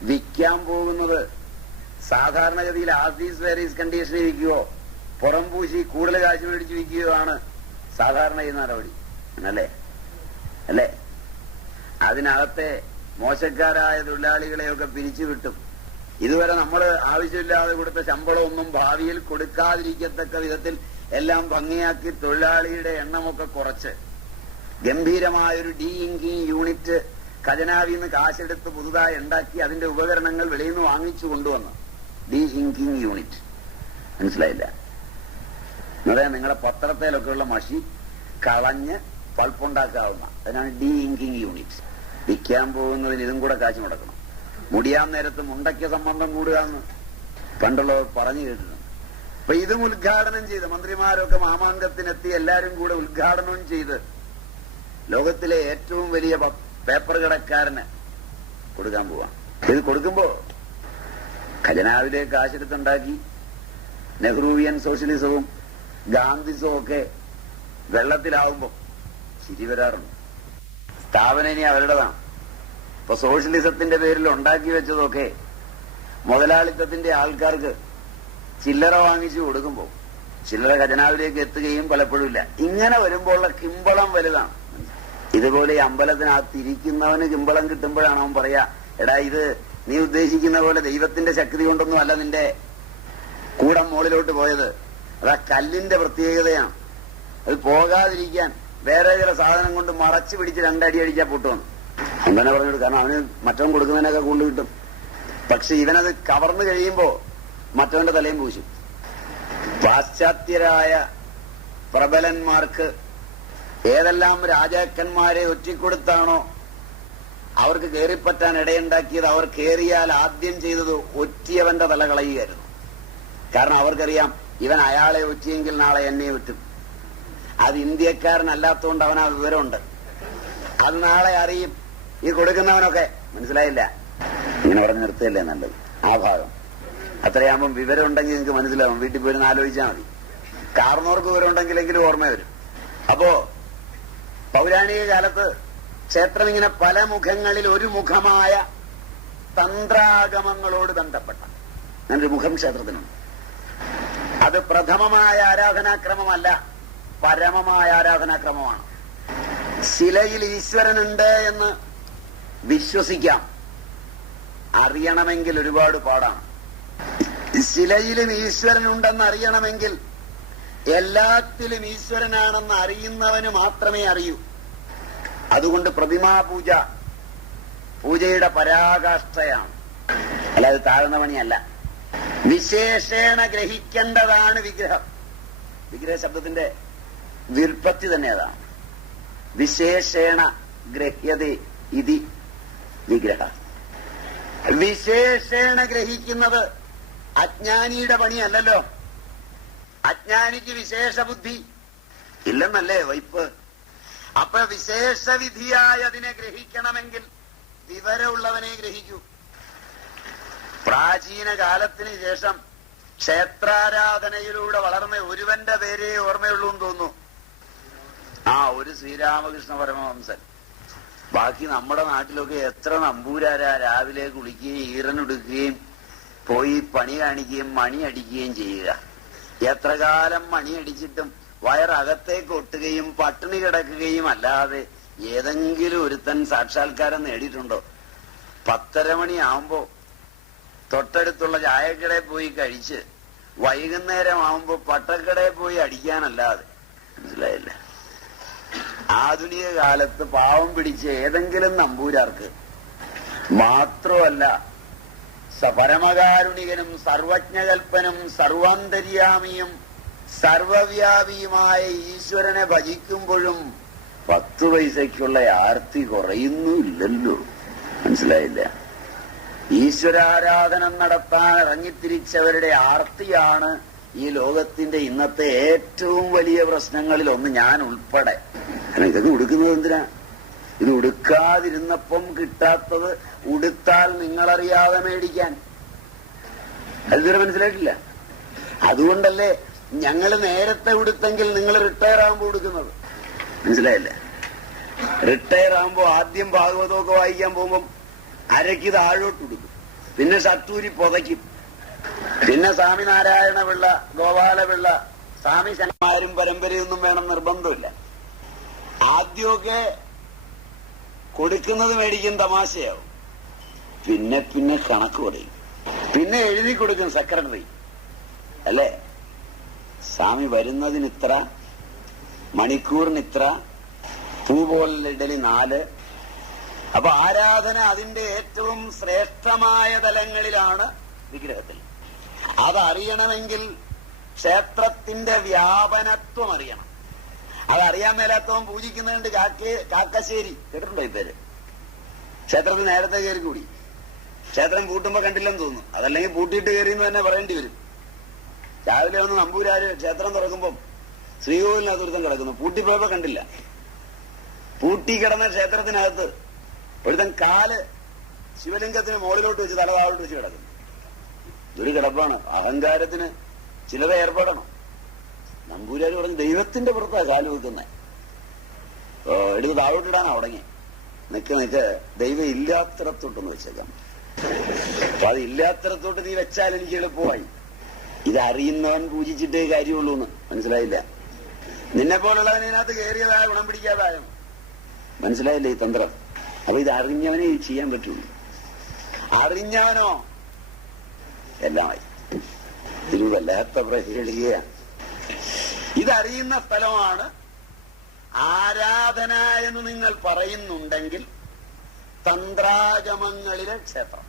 വിൽക്കാൻ പോകുന്നത് സാധാരണഗതിയിൽ ആഫീസ് വേരീസ് കണ്ടീഷനിൽ വിൽക്കുകയോ പുറം പൂശി കൂടുതൽ കാശ് മേടിച്ച് വിൽക്കുകയോ ആണ് സാധാരണ ഈ നടപടി. അല്ലേ? അതിനകത്തെ മോശക്കാരായ തൊഴിലാളികളെയൊക്കെ പിരിച്ചുവിട്ടും ഇതുവരെ നമ്മൾ ആവശ്യമില്ലാതെ കൊടുത്ത ശമ്പളമൊന്നും ഭാവിയിൽ കൊടുക്കാതിരിക്കത്തക്ക വിധത്തിൽ എല്ലാം ഭംഗിയാക്കി തൊഴിലാളിയുടെ എണ്ണമൊക്കെ കുറച്ച് ഗംഭീരമായൊരു ഡി ഇങ്കിങ് യൂണിറ്റ് ഖജനാവിന്ന് കാശെടുത്ത് പുതുതായി ഉണ്ടാക്കി അതിന്റെ ഉപകരണങ്ങൾ വെളിയിൽ നിന്ന് വാങ്ങിച്ചു കൊണ്ടുവന്നു. Deinking unit. മനസ്സിലായില്ല? അതായത് നിങ്ങളുടെ പത്രത്തിലൊക്കെയുള്ള മഷി കളഞ്ഞ് പൾപ്പുണ്ടാക്കാവുന്ന, അതിനാണ് ഡി ഇങ്കിങ് യൂണിറ്റ്. വിൽക്കാൻ പോകുന്നതിന് ഇതും കൂടെ കാശ് മുടക്കണം. മുടിയാൻ നേരത്ത് മുണ്ടയ്ക്ക് സംബന്ധം കൂടുക എന്ന് പണ്ടുള്ളവർ പറഞ്ഞു കേട്ടിട്ടുണ്ട്. അപ്പൊ ഇതും ഉദ്ഘാടനം ചെയ്ത് മന്ത്രിമാരൊക്കെ മാമാങ്കത്തിനെത്തി എല്ലാരും കൂടെ ഉദ്ഘാടനവും ചെയ്ത് ലോകത്തിലെ ഏറ്റവും വലിയ പേപ്പർ കടക്കാരന് കൊടുക്കാൻ പോവാം. ഇത് കൊടുക്കുമ്പോ ഖജനാവിലെ കാശെടുത്തുണ്ടാക്കി നെഹ്റുവിയൻ സോഷ്യലിസവും ഗാന്ധിസവും ഒക്കെ വെള്ളത്തിലാവുമ്പോ ചിരി വരാറുണ്ട്. സ്ഥാപനം ഇനി അവരുടേതാണ്. ഇപ്പൊ സോഷ്യലിസത്തിന്റെ പേരിൽ ഉണ്ടാക്കി വെച്ചതൊക്കെ മുതലാളിത്തത്തിന്റെ ആൾക്കാർക്ക് ചില്ലറ വാങ്ങിച്ചു കൊടുക്കുമ്പോ ചില്ലറ ഖജനാവിലേക്ക് എത്തുകയും പലപ്പോഴും ഇല്ല. ഇങ്ങനെ വരുമ്പോഴുള്ള കിമ്പളം വലുതാണ്. ഇതുപോലെ ഈ അമ്പലത്തിനകത്ത് ഇരിക്കുന്നവന് കിമ്പളം കിട്ടുമ്പോഴാണ് അവൻ പറയാ, എടാ ഇത് നീ ഉദ്ദേശിക്കുന്ന പോലെ ദൈവത്തിന്റെ ശക്തി കൊണ്ടൊന്നും അല്ല നിന്റെ കൂടം മുകളിലോട്ട് പോയത്, അതാ കല്ലിന്റെ പ്രത്യേകതയാണ്. അത് പോകാതിരിക്കാൻ വേറെ ചില സാധനം കൊണ്ട് മറച്ചു പിടിച്ച് 2 അടി അടിച്ചാൽ പൊട്ടുവന്നു അങ്ങനെ പറഞ്ഞു. കാരണം അവന് മറ്റവൻ കൊടുക്കുന്നതിനൊക്കെ കൂടുതൽ കിട്ടും. പക്ഷെ ഇവനത് കവർന്നു കഴിയുമ്പോ മറ്റവന്റെ തലയും പൂശും. പാശ്ചാത്യരായ പ്രബലന്മാർക്ക് ഏതെല്ലാം രാജാക്കന്മാരെ ഒറ്റിക്കൊടുത്താണോ അവർക്ക് കയറിപ്പറ്റാൻ ഇടയുണ്ടാക്കിയത്, അവർ കയറിയാൽ ആദ്യം ചെയ്തത് ഒറ്റിയവന്റെ തല കളയുകയായിരുന്നു. കാരണം അവർക്കറിയാം ഇവൻ അയാളെ ഒറ്റിയെങ്കിൽ നാളെ എന്നെ ഒറ്റും. അത് ഇന്ത്യക്കാരനല്ലാത്തതുകൊണ്ട് അവനാ വിവരമുണ്ട്. അത് നാളെ അറിയും ഈ കൊടുക്കുന്നവനൊക്കെ. മനസ്സിലായില്ല? ഇങ്ങനെ പറഞ്ഞ് നിർത്തുകയല്ലേ നല്ലത്. ആ ഭാഗം അത്രയാകുമ്പം വിവരം ഉണ്ടെങ്കിൽ നിങ്ങൾക്ക് മനസ്സിലാവും. വീട്ടിൽ പോയിരുന്ന് ആലോചിച്ചാൽ മതി. കാർന്നോർക്ക് വിവരം ഉണ്ടെങ്കിലെങ്കിലും ഓർമ്മ വരും. അപ്പോ പൗരാണിക കാലത്ത് ക്ഷേത്രം ഇങ്ങനെ പല മുഖങ്ങളിൽ ഒരു മുഖമായ തന്ത്രാഗമങ്ങളോട് ബന്ധപ്പെട്ട അങ്ങനൊരു മുഖം ക്ഷേത്രത്തിനുണ്ട്. അത് പ്രഥമമായ ആരാധനാക്രമമല്ല, പരമമായ ആരാധനാക്രമമാണ്. ശിലയിൽ ഈശ്വരനുണ്ട് എന്ന് വിശ്വസിക്കാം, അറിയണമെങ്കിൽ ഒരുപാട് പാടാണ്. ശിലയിലും ഈശ്വരനുണ്ടെന്ന് അറിയണമെങ്കിൽ എല്ലാത്തിലും ഈശ്വരനാണെന്ന് അറിയുന്നവന് മാത്രമേ അറിയൂ. അതുകൊണ്ട് പ്രതിമാപൂജ പൂജയുടെ പരാകാഷ്ഠയാണ്, അല്ലാതെ താഴ്ന്ന പണിയല്ല. വിശേഷേണ ഗ്രഹിക്കേണ്ടതാണ് വിഗ്രഹം. വിഗ്രഹ ശബ്ദത്തിന്റെ വ്യുൽപ്പത്തി തന്നെ അതാണ്. വിശേഷേണ ഗ്രഹ്യതേ ഇതി വിഗ്രഹ. വിശേഷേണ ഗ്രഹിക്കുന്നത് അജ്ഞാനിയുടെ പണിയല്ലല്ലോ. അജ്ഞാനിക്ക് വിശേഷ ബുദ്ധി ഇല്ലെന്നല്ലേ വൈപ്പ്. അപ്പൊ വിശേഷവിധിയായി അതിനെ ഗ്രഹിക്കണമെങ്കിൽ വിവരമുള്ളവനെ ഗ്രഹിക്കൂ. പ്രാചീന കാലത്തിന് ശേഷം ക്ഷേത്രാരാധനയിലൂടെ വളർന്ന ഒരുവന്റെ പേരേ ഓർമ്മയുള്ളൂ എന്ന് തോന്നുന്നു. ഒരു ശ്രീരാമകൃഷ്ണ പരമഹംസൻ. ബാക്കി നമ്മുടെ നാട്ടിലൊക്കെ എത്ര നമ്പൂരാരാ രാവിലെ കുളിക്കുകയും ഈറനെടുക്കുകയും പോയി പണി കാണിക്കുകയും മണി അടിക്കുകയും ചെയ്യുക. എത്ര കാലം മണി അടിച്ചിട്ടും വയറകത്തേക്ക് ഒട്ടുകയും പട്ടിണി കിടക്കുകയും അല്ലാതെ ഏതെങ്കിലും ഒരുത്തൻ സാക്ഷാത്കാരം നേടിയിട്ടുണ്ടോ? 10:30 മണിയാവുമ്പോ തൊട്ടടുത്തുള്ള ചായക്കടയിൽ പോയി കഴിച്ച് വൈകുന്നേരം ആവുമ്പോ പട്ടക്കടയിൽ പോയി അടിക്കാനല്ലാതെ. മനസ്സിലായില്ല? ആധുനിക കാലത്ത് പാവം പിടിച്ച ഏതെങ്കിലും നമ്പൂരാർക്ക് മാത്രമല്ല, പരമകാരുണികനും സർവജ്ഞകൽപ്പനും സർവാന്തര്യാമിയും സർവവ്യാപിയുമായ ഈശ്വരനെ ഭജിക്കുമ്പോഴും 10 പൈസയ്ക്കുള്ള ആർത്തി കുറയുന്നുമില്ലല്ലോ. മനസ്സിലായില്ല? ഈശ്വരാരാധന നടത്താൻ ഇറങ്ങിത്തിരിച്ചവരുടെ ആർത്തിയാണ് ഈ ലോകത്തിന്റെ ഇന്നത്തെ ഏറ്റവും വലിയ പ്രശ്നങ്ങളിൽ ഒന്ന്, ഞാൻ ഉൾപ്പെടെ. ഇതൊക്കെ ഉടുക്കുന്നത് എന്തിനാ? ഇത് ഉടുക്കാതിരുന്നപ്പം കിട്ടാത്തത് ഉടുത്താൽ നിങ്ങളറിയാതെ മേടിക്കാൻ. അതിതുവരെ മനസ്സിലായിട്ടില്ല. അതുകൊണ്ടല്ലേ ഞങ്ങൾ നേരത്തെ ഉടുത്തെങ്കിൽ നിങ്ങൾ റിട്ടയർ ആകുമ്പോൾ ഉടുക്കുന്നത്. മനസ്സിലായില്ല? റിട്ടയർ ആകുമ്പോ ആദ്യം ഭാഗവതമൊക്കെ വായിക്കാൻ പോകുമ്പം അരയ്ക്ക് താഴോട്ട് ഉടുക്കും, പിന്നെ ഷട്ടൂരി പുതയ്ക്കും, പിന്നെ സ്വാമിനാരായണ പിള്ള, ഗോപാലപിള്ള, സ്വാമി ശന്മാരും പരമ്പരയൊന്നും വേണം നിർബന്ധമില്ല. ആദ്യമൊക്കെ കൊടുക്കുന്നത് മേടിക്കും, തമാശയാവും. പിന്നെ പിന്നെ കണക്ക് പറയും, പിന്നെ എഴുതി കൊടുക്കും സെക്രട്ടറി. അല്ലേ? സ്വാമി വരുന്നതിന് ഇത്ര, മണിക്കൂറിന് ഇത്ര, പൂ പോലുള്ള ഇഡലി 4. അപ്പൊ ആരാധന അതിന്റെ ഏറ്റവും ശ്രേഷ്ഠമായ തലങ്ങളിലാണ് വിഗ്രഹത്തിൽ. അതറിയണമെങ്കിൽ ക്ഷേത്രത്തിന്റെ വ്യാപനത്വം അറിയണം. അതറിയാൻ മേലാത്തവൻ പൂജിക്കുന്നുണ്ട്. കാക്കശ്ശേരി കേട്ടിട്ടുണ്ടോ ഈ പേര്? ക്ഷേത്രത്തിൽ നേരത്തെ കയറി കൂടി. ക്ഷേത്രം പൂട്ടുമ്പോ കണ്ടില്ലെന്ന് തോന്നുന്നു. അതല്ലെങ്കിൽ പൂട്ടിയിട്ട് കയറിയെന്ന് തന്നെ പറയേണ്ടി വരും. രാവിലെ വന്ന് നമ്പൂരാര് ക്ഷേത്രം തുറക്കുമ്പം ശ്രീകോവിലിനകത്ത് കിടക്കുന്നു. പൂട്ടിപ്പോയപ്പോ കണ്ടില്ല. പൂട്ടി കിടന്ന ക്ഷേത്രത്തിനകത്ത് ഒരുത്തൻ കാല് ശിവലിംഗത്തിന് മുകളിലോട്ട് വെച്ച് തല താഴോട്ട് വെച്ച് കിടക്കുന്നു. ഇതൊരു കിടപ്പാണ്. അഹങ്കാരത്തിന് ചിലത് ഏർപ്പെടണം. നമ്പൂരാര് പറഞ്ഞ് ദൈവത്തിന്റെ പുറത്താ കാല് വെക്കുന്നത്. എടുത്ത് താഴോട്ടിടാനാ തുടങ്ങി. നിക്ക് ദൈവം ഇല്ലാത്തിടത്തോട്ടൊന്ന് വെച്ചേക്കാം. അപ്പൊ അത് ഇല്ലാത്തിടത്തോട്ട് നീ വെച്ചാൽ എനിക്ക് എളുപ്പമായി. ഇതറിയുന്നവൻ പൂജിച്ചിട്ടേ കാര്യമുള്ളൂ എന്ന്. മനസ്സിലായില്ല? നിന്നെ പോലുള്ളവനകത്ത് കയറിയതായ ഗുണം പിടിക്കാതായോ? മനസ്സിലായില്ലേ ഈ തന്ത്രം? അപ്പൊ ഇത് അറിഞ്ഞവനെ ഇത് ചെയ്യാൻ പറ്റുള്ളൂ. അറിഞ്ഞവനോ എല്ലാമായി. ഇത് വല്ലാത്ത പ്രഹേളികയാണ്. ഇതറിയുന്ന സ്ഥലമാണ് ആരാധന എന്ന് നിങ്ങൾ പറയുന്നുണ്ടെങ്കിൽ തന്ത്രാഗമങ്ങളിലെ ക്ഷേത്രം.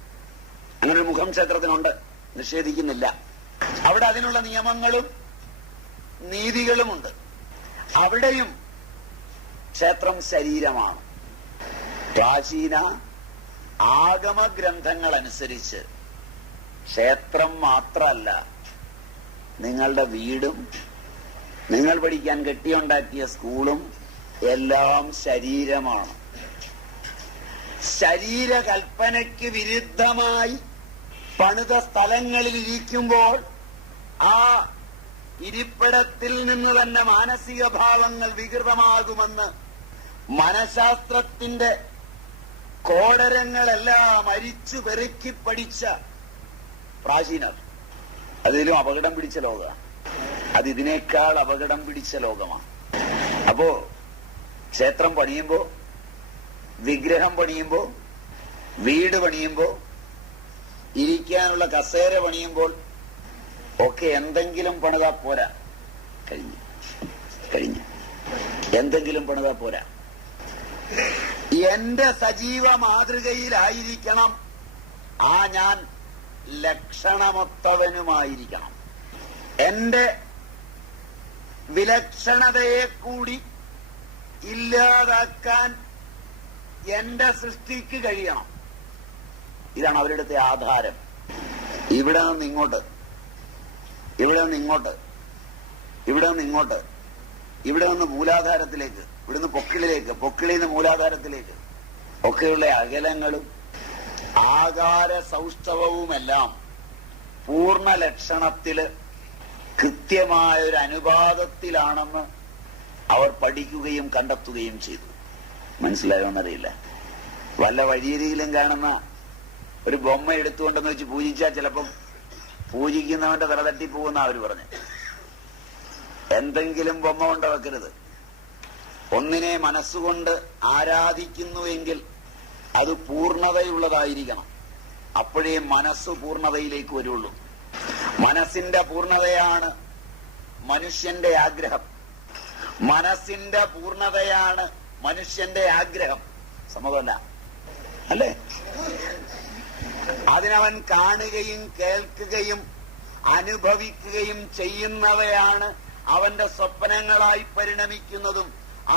അങ്ങനെ ഒരു മുഖം ക്ഷേത്രത്തിനുണ്ട്, നിഷേധിക്കുന്നില്ല. അവിടെ അതിനുള്ള നിയമങ്ങളും നീതികളുമുണ്ട്. അവിടെയും ക്ഷേത്രം ശരീരമാണ്. പ്രാചീന ആഗമഗ്രന്ഥങ്ങൾ അനുസരിച്ച് ക്ഷേത്രം മാത്രമല്ല, നിങ്ങളുടെ വീടും നിങ്ങൾ പഠിക്കാൻ കെട്ടിയുണ്ടാക്കിയ സ്കൂളും എല്ലാം ശരീരമാണ്. ശരീരകൽപ്പനയ്ക്ക് വിരുദ്ധമായി പണിത സ്ഥലങ്ങളിൽ ഇരിക്കുമ്പോൾ ആ ഇരിപ്പിടത്തിൽ നിന്ന് തന്നെ മാനസിക ഭാവങ്ങൾ വികൃതമാകുമെന്ന് മനഃശാസ്ത്രത്തിന്റെ കോടരങ്ങളെല്ലാം അരിച്ചു പെറുക്കി പഠിച്ച പ്രാചീനർ. അതിലും അപകടം പിടിച്ച ലോകമാണ്. അത് ഇതിനേക്കാൾ അപകടം പിടിച്ച ലോകമാണ്. അപ്പോ ക്ഷേത്രം പണിയുമ്പോ, വിഗ്രഹം പണിയുമ്പോ, വീട് പണിയുമ്പോ, ഇരിക്കാനുള്ള കസേര പണിയുമ്പോൾ ഒക്കെ എന്തെങ്കിലും പണിതാ പോരാ. കഴിഞ്ഞു എന്തെങ്കിലും പണിതാ പോരാ. എന്റെ സജീവ മാതൃകയിലായിരിക്കണം ഞാൻ ലക്ഷണമൊത്തവനുമായിരിക്കണം. എന്റെ വിലക്ഷണതയെ കൂടി ഇല്ലാതാക്കാൻ എന്റെ സൃഷ്ടിക്ക് കഴിയണം. ഇതാണ് അവരുടെ ആധാരം. ഇവിടെ നിന്ന് ഇങ്ങോട്ട്, ഇവിടെ നിന്ന് ഇങ്ങോട്ട്, ഇവിടെ നിന്ന് ഇങ്ങോട്ട്, ഇവിടെ നിന്ന് മൂലാധാരത്തിലേക്ക്, ഇവിടുന്ന് പൊക്കിളിലേക്ക്, പൊക്കിളിൽ നിന്ന് മൂലാധാരത്തിലേക്ക് ഒക്കെയുള്ള അകലങ്ങളും ആകാര സൗഷ്ഠവവുമെല്ലാം പൂർണ്ണ ലക്ഷണത്തില് കൃത്യമായൊരു അനുപാതത്തിലാണെന്ന് അവർ പഠിക്കുകയും കണ്ടെത്തുകയും ചെയ്തു. മനസ്സിലായോന്നറിയില്ല. വല്ല വഴിയരിയിലും കാണുന്ന ഒരു ബൊമ്മ എടുത്തുകൊണ്ടെന്ന് വെച്ച് പൂജിച്ചാൽ ചിലപ്പം പൂജിക്കുന്നവന്റെ തല തട്ടിപ്പോകുന്ന അവർ പറഞ്ഞു. എന്തെങ്കിലും ബൊമ്മ കൊണ്ട് വെക്കരുത്. ഒന്നിനെ മനസ്സുകൊണ്ട് ആരാധിക്കുന്നുവെങ്കിൽ അത് പൂർണ്ണതയുള്ളതായിരിക്കണം. അപ്പോഴേ മനസ്സ് പൂർണ്ണതയിലേക്ക് വരുള്ളൂ. മനസ്സിന്റെ പൂർണ്ണതയാണ് മനുഷ്യന്റെ ആഗ്രഹം. മനസ്സിന്റെ പൂർണ്ണതയാണ് മനുഷ്യന്റെ ആഗ്രഹം. സമ്മതമല്ല അല്ലേ? അതിനവൻ കാണുകയും കേൾക്കുകയും അനുഭവിക്കുകയും ചെയ്യുന്നവയാണ് അവന്റെ സ്വപ്നങ്ങളായി പരിണമിക്കുന്നതും.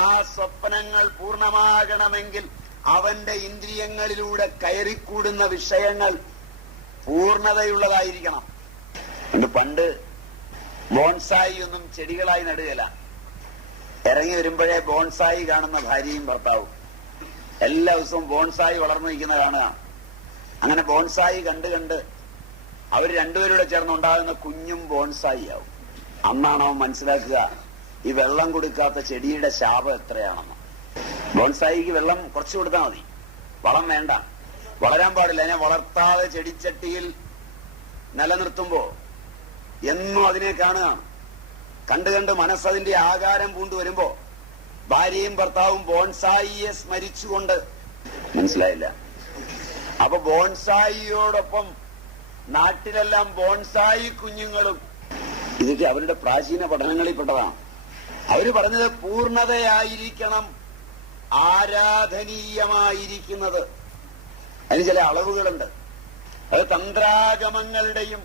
ആ സ്വപ്നങ്ങൾ പൂർണ്ണമാകണമെങ്കിൽ അവന്റെ ഇന്ദ്രിയങ്ങളിലൂടെ കയറിക്കൂടുന്ന വിഷയങ്ങൾ പൂർണ്ണതയുള്ളതായിരിക്കണം. പണ്ട് ബോൺസായി ഒന്നും ചെടികളായി നടുകയില്ല. ഇറങ്ങി വരുമ്പോഴേ ബോൺസായി കാണുന്ന ഭാര്യയും ഭർത്താവും എല്ലാ ദിവസവും ബോൺസായി വളർന്നു നിൽക്കുന്ന കാണുക. അങ്ങനെ ബോൺസായി കണ്ട് അവർ രണ്ടുപേരുടെ ചേർന്നുണ്ടാകുന്ന കുഞ്ഞും ബോൺസായി ആവും. അന്നാണ് അവൻ മനസ്സിലാക്കുക ഈ വെള്ളം കൊടുക്കാത്ത ചെടിയുടെ ശാപം എത്രയാണെന്ന്. ബോൺസായിക്ക് വെള്ളം കുറച്ച് കൊടുത്താൽ മതി, വളം വേണ്ട, വളരാൻ പാടില്ല. അതിനെ വളർത്താതെ ചെടിച്ചട്ടിയിൽ നിലനിർത്തുമ്പോ എന്നും അതിനെ കാണുകയാണ്. കണ്ട് മനസ്സതിന്റെ ആകാരം പൂണ്ടു വരുമ്പോ ഭാര്യയും ഭർത്താവും ബോൺസായിയെ സ്മരിച്ചുകൊണ്ട്, മനസ്സിലായില്ല? അപ്പൊ ബോൺസായിയോടൊപ്പം നാട്ടിലെല്ലാം ബോൺസായി കുഞ്ഞുങ്ങളും. ഇതൊക്കെ അവരുടെ പ്രാചീന പഠനങ്ങളിൽപ്പെട്ടതാണ്. അവര് പറഞ്ഞത് പൂർണ്ണതയായിരിക്കണം ആരാധനീയമായിരിക്കുന്നത്. അതിന് ചില അളവുകളുണ്ട്. അത് തന്ത്രാഗമങ്ങളുടെയും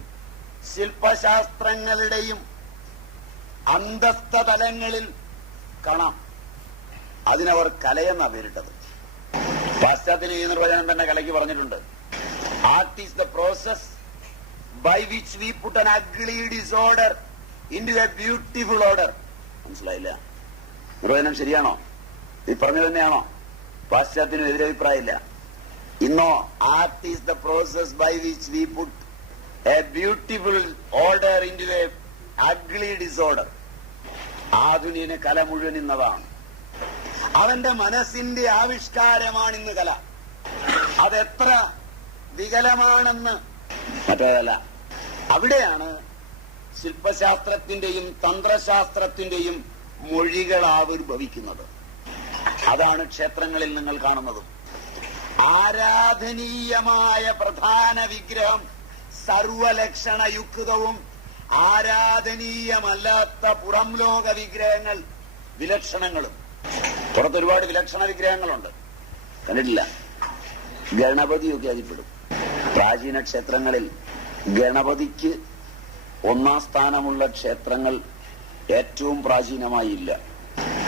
ശില്പശാസ്ത്രങ്ങളുടെയും അന്തസ്ഥ തലങ്ങളിൽ കാണാം. അതിനവർ കലയെന്നാ പേരിട്ടത്. പാശ്ചാത്യ ഈ നിർവചനം തന്നെ കലയ്ക്ക് പറഞ്ഞിട്ടുണ്ട്. Art is the process by which we put an ugly disorder into a beautiful order. മനസ്സിലായില്ല? നിർവചനം ശരിയാണോ? ഈ പറഞ്ഞു തന്നെയാണോ? പാശ്ചാത്യനും എതിരഭിപ്രായമില്ല. ഇന്നോ art is the process by which we put a beautiful order into a ugly disorder. ആധുനികന് കല മുഴുവൻ ഇന്നതാണ്. അവന്റെ മനസ്സിന്റെ ആവിഷ്കാരമാണ് ഇന്ന് കല. അതെത്ര വികലമാണെന്ന് മറ്റേതല്ല. അവിടെയാണ് ശില്പശാസ്ത്രത്തിന്റെയും തന്ത്രശാസ്ത്രത്തിന്റെയും മൊഴികൾ ആവിർഭവിക്കുന്നത്. അതാണ് ക്ഷേത്രങ്ങളിൽ നിങ്ങൾ കാണുന്നത്. ആരാധനീയമായ പ്രധാന വിഗ്രഹം സർവലക്ഷണയുക്തവും ആരാധനീയമല്ലാത്ത പുറം ലോക വിഗ്രഹങ്ങൾ വിലക്ഷണങ്ങളും. പുറത്തൊരുപാട് വിലക്ഷണ വിഗ്രഹങ്ങളുണ്ട്, കണ്ടിട്ടില്ല? ഗണപതിയൊക്കെ അതിൽപ്പെടും. പ്രാചീന ക്ഷേത്രങ്ങളിൽ ഗണപതിക്ക് ഒന്നാം സ്ഥാനമുള്ള ക്ഷേത്രങ്ങൾ ഏറ്റവും പ്രാചീനമായില്ല.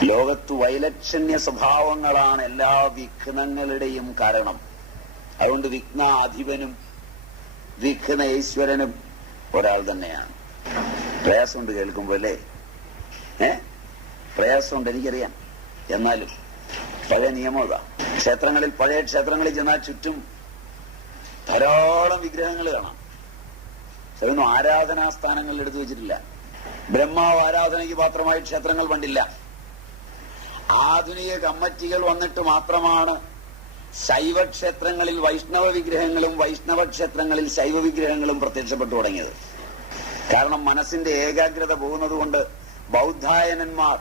ലോകത്ത് വൈലക്ഷണ്യ സ്വഭാവങ്ങളാണ് എല്ലാ വിഘ്നങ്ങളുടെയും കാരണം. അതുകൊണ്ട് വിഘ്നാധിപനും വിഘ്ന ഈശ്വരനും ഒരാൾ തന്നെയാണ്. പ്രയാസമുണ്ട് കേൾക്കുമ്പോ അല്ലേ? പ്രയാസമുണ്ട്, എനിക്കറിയാം. എന്നാലും പഴയ നിയമം ഇതാ. ക്ഷേത്രങ്ങളിൽ, പഴയ ക്ഷേത്രങ്ങളിൽ ചെന്നാൽ ചുറ്റും ധാരാളം വിഗ്രഹങ്ങൾ കാണാം. അതൊന്നും ആരാധനാസ്ഥാനങ്ങളിൽ എടുത്തു വെച്ചിട്ടില്ല. ബ്രഹ്മാവ് ആരാധനയ്ക്ക് പാത്രമായി ക്ഷേത്രങ്ങൾ പണ്ടില്ല. ആധുനിക കമ്മിറ്റികൾ വന്നിട്ട് മാത്രമാണ് ശൈവക്ഷേത്രങ്ങളിൽ വൈഷ്ണവ വിഗ്രഹങ്ങളും വൈഷ്ണവ ക്ഷേത്രങ്ങളിൽ ശൈവ വിഗ്രഹങ്ങളും പ്രത്യക്ഷപ്പെട്ടു തുടങ്ങിയത്. കാരണം മനസ്സിന്റെ ഏകാഗ്രത പോകുന്നതുകൊണ്ട് ബൗദ്ധായനന്മാർ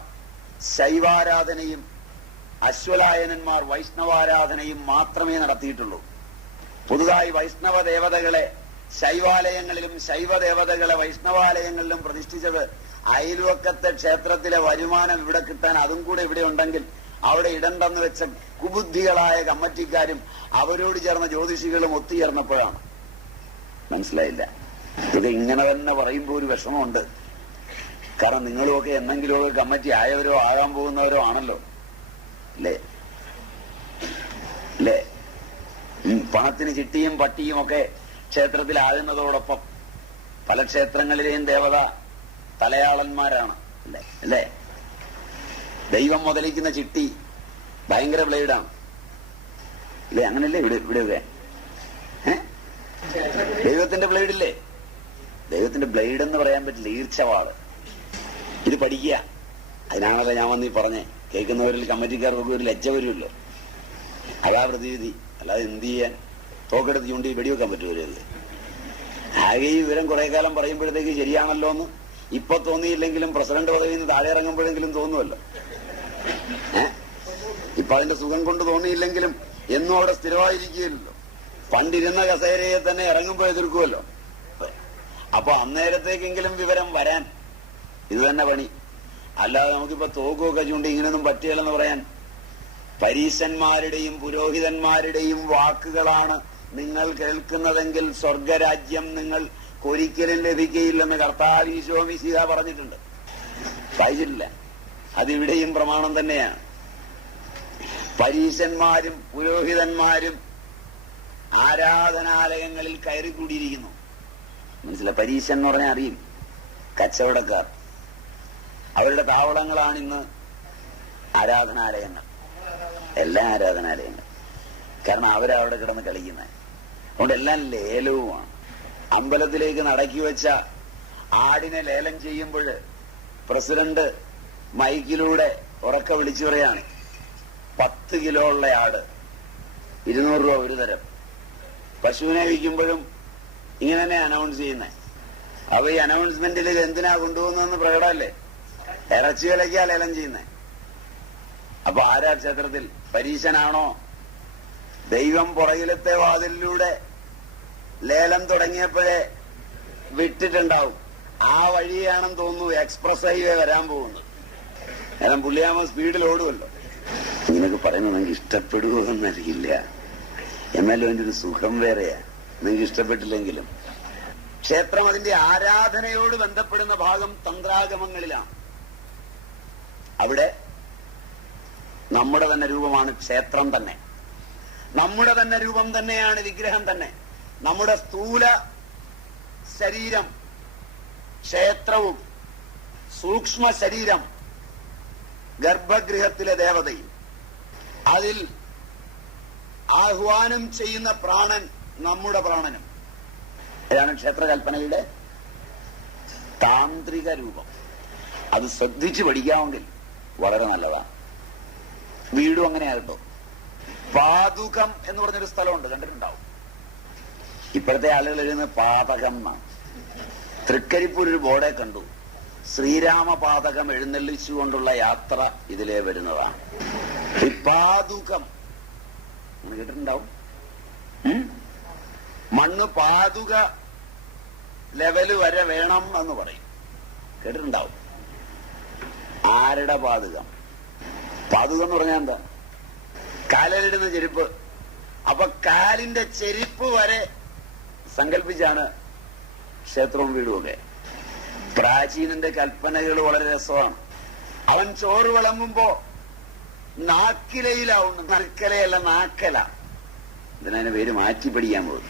ശൈവാരാധനയും അശ്വലായനന്മാർ വൈഷ്ണവാരാധനയും മാത്രമേ നടത്തിയിട്ടുള്ളൂ. പുതുതായി വൈഷ്ണവ ദേവതകളെ ശൈവാലയങ്ങളിലും ശൈവദേവതകളെ വൈഷ്ണവാലയങ്ങളിലും പ്രതിഷ്ഠിച്ചത് അയൽവക്കത്തെ ക്ഷേത്രത്തിലെ വരുമാനം ഇവിടെ കിട്ടാൻ അതും കൂടെ ഇവിടെ ഉണ്ടെങ്കിൽ അവിടെ ഇടണ്ടെന്ന് വെച്ച കുബുദ്ധികളായ കമ്മിറ്റിക്കാരും അവരോട് ചേർന്ന ജ്യോതിഷികളും ഒത്തുചേർന്നപ്പോഴാണ്. മനസ്സിലായില്ല? ഇത് ഇങ്ങനെ തന്നെ പറയുമ്പോൾ ഒരു വിഷമമുണ്ട്. കാരണം നിങ്ങളുമൊക്കെ എന്തെങ്കിലുമൊക്കെ കമ്മിറ്റി ആയവരോ ആകാൻ പോകുന്നവരോ ആണല്ലോ, അല്ലേ? അല്ലേ? പണത്തിന് ചിട്ടിയും പട്ടിയും ഒക്കെ ക്ഷേത്രത്തിലാകുന്നതോടൊപ്പം പല ക്ഷേത്രങ്ങളിലെയും ദേവത തലയാളന്മാരാണ്, അല്ലേ? ദൈവം മുതലിക്കുന്ന ചിട്ടി ഭയങ്കര ബ്ലേഡാണ്, അല്ലേ? അങ്ങനല്ലേ ഇവിടെയൊക്കെ? ദൈവത്തിന്റെ ബ്ലേഡില്ലേ? ദൈവത്തിന്റെ ബ്ലേഡ് എന്ന് പറയാൻ പറ്റില്ല, ഈർച്ചവാള്. ഇത് പഠിക്കുക. അതിനാണല്ലോ ഞാൻ വന്നീ പറഞ്ഞേ. കേൾക്കുന്നവരിൽ കമ്മിറ്റിക്കാർക്കൊക്കെ ഒരു ലജ്ജ വരുമല്ലോ. അതാ പ്രതിവിധി. അല്ലാതെ എന്ത് ചെയ്യാൻ? തോക്കെടുത്ത് ചൂണ്ടി വെടിവെക്കാൻ പറ്റുമല്ലേ? ആകെ ഈ വിവരം കുറെ കാലം പറയുമ്പോഴത്തേക്ക് ശരിയാണല്ലോ എന്ന് ഇപ്പൊ തോന്നിയില്ലെങ്കിലും പ്രസിഡന്റ് പദവിയിൽ നിന്ന് താഴെ ഇറങ്ങുമ്പോഴെങ്കിലും തോന്നുമല്ലോ. ഇപ്പൊ അതിന്റെ സുഖം കൊണ്ട് തോന്നിയില്ലെങ്കിലും എന്നും അവിടെ സ്ഥിരമായിരിക്കുകയല്ലോ. പണ്ടിരുന്ന കസേരയെ തന്നെ ഇറങ്ങുമ്പോൾ എതിർക്കുമല്ലോ. അപ്പൊ അന്നേരത്തേക്കെങ്കിലും വിവരം വരാൻ ഇത് തന്നെ പണി. അല്ലാതെ നമുക്കിപ്പോ തോക്കൊക്കെ ചൂണ്ടി ഇങ്ങനെയൊന്നും പറ്റിയല്ലെന്ന് പറയാൻ. പരീശന്മാരുടെയും പുരോഹിതന്മാരുടെയും വാക്കുകളാണ് നിങ്ങൾ കേൾക്കുന്നതെങ്കിൽ സ്വർഗരാജ്യം നിങ്ങൾക്കൊരിക്കലും ലഭിക്കുകയില്ലെന്ന് കർത്താവ് ഈശോ മിശിഹ പറഞ്ഞിട്ടുണ്ട്. വായിച്ചിട്ടില്ല? അതിവിടെയും പ്രമാണം തന്നെയാണ്. പരീശന്മാരും പുരോഹിതന്മാരും ആരാധനാലയങ്ങളിൽ കയറിക്കൂടിയിരിക്കുന്നു. മനസ്സിലായി? പരീശൻ എന്ന് പറഞ്ഞാൽ അറിയും, കച്ചവടക്കാർ. അവരുടെ താവളങ്ങളാണ് ഇന്ന് ആരാധനാലയങ്ങൾ, എല്ലാ ആരാധനാലയങ്ങൾ. കാരണം അവരവിടെ കിടന്ന് കളിക്കുന്നത്. അതുകൊണ്ട് എല്ലാം ലേലവുമാണ്. അമ്പലത്തിലേക്ക് നടക്കി വെച്ച ആടിനെ ലേലം ചെയ്യുമ്പോൾ പ്രസിഡന്റ് മൈക്കിലൂടെ ഉറക്കെ വിളിച്ചു പറയാണ്, 10 കിലോ ഉള്ള ആട് 200 രൂപ ഒരു തരം. പശുവിനെ വിൽക്കുമ്പോഴും ഇങ്ങനെ തന്നെ അനൗൺസ് ചെയ്യുന്നത്. അപ്പൊ ഈ അനൗൺസ്മെന്റിൽ ഇത് എന്തിനാ കൊണ്ടുപോകുന്നതെന്ന് പ്രകടമല്ലേ? ഇറച്ചി വിലയ്ക്കാ ലേലം ചെയ്യുന്നത്. അപ്പൊ ആരാ ക്ഷേത്രത്തിൽ? പരീശനാണോ? ദൈവം പുറകിലത്തെ വാതിലിലൂടെ ലേലം തുടങ്ങിയപ്പോഴേ വിട്ടിട്ടുണ്ടാവും. ആ വഴിയാണെന്ന് തോന്നുന്നു എക്സ്പ്രസ് ഹൈവേ വരാൻ പോകുന്നത്. കാരണം പുള്ളിയാമ സ്പീഡിൽ ഓടുമല്ലോ. ഇങ്ങനെയൊക്കെ പറയുന്നത് നിങ്ങൾക്ക് ഇഷ്ടപ്പെടുവോ എന്നറിയില്ല. എന്നാലും അതിന്റെ ഒരു സുഖം വേറെയാ. നിങ്ങൾക്ക് ഇഷ്ടപ്പെട്ടില്ലെങ്കിലും. ക്ഷേത്രം അതിന്റെ ആരാധനയോട് ബന്ധപ്പെടുന്ന ഭാഗം തന്ത്രാഗമങ്ങളിലാണ്. അവിടെ നമ്മുടെ തന്നെ രൂപമാണ് ക്ഷേത്രം തന്നെ. നമ്മുടെ തന്നെ രൂപം തന്നെയാണ് വിഗ്രഹം തന്നെ. നമ്മുടെ സ്ഥൂല ശരീരം ക്ഷേത്രവും സൂക്ഷ്മ ശരീരം ഗർഭഗൃഹത്തിലെ ദേവതയും. അതിൽ ആഹ്വാനം ചെയ്യുന്ന പ്രാണൻ നമ്മുടെ പ്രാണനും. ഇതാണ് ക്ഷേത്രകൽപ്പനയുടെ താന്ത്രിക രൂപം. അത് ശ്രദ്ധിച്ചു പഠിക്കാമെങ്കിൽ വളരെ നല്ലതാണ്. വീടും അങ്ങനെയാകട്ടോ. പാതുകം എന്ന് പറഞ്ഞൊരു സ്ഥലമുണ്ട്, കണ്ടിട്ടുണ്ടാവും. ഇപ്പോഴത്തെ ആളുകൾ എഴുതുന്ന പാതകം എന്നാണ്. തൃക്കരിപ്പൂർ ഒരു ബോർഡെ കണ്ടു, ശ്രീരാമപാതകം എഴുന്നള്ളിച്ചുകൊണ്ടുള്ള യാത്ര ഇതിലേ വരുന്നതാണ്. ഈ പാതുകം കേട്ടിട്ടുണ്ടാവും. മണ്ണ് പാതുക ലെവല് വരെ വേണം എന്ന് പറയും, കേട്ടിട്ടുണ്ടാവും. ആരുടെ പാതുകം? പാതുകം എന്ന് പറഞ്ഞാൽ എന്താ? കാലിലിടുന്ന ചെരുപ്പ്. അപ്പൊ കാലിന്റെ ചെരുപ്പ് വരെ സങ്കല്പിച്ചാണ് ക്ഷേത്രവും വീടുമൊക്കെ. പ്രാചീനന്റെ കൽപ്പനകൾ വളരെ രസമാണ്. അവൻ ചോറ് വിളമ്പുമ്പോ നാക്കിലയിലാവുന്നു. നർക്കലയല്ല, നാക്കല. ഇതിനെ പേര് മാറ്റി പഠിക്കാൻ പോകും.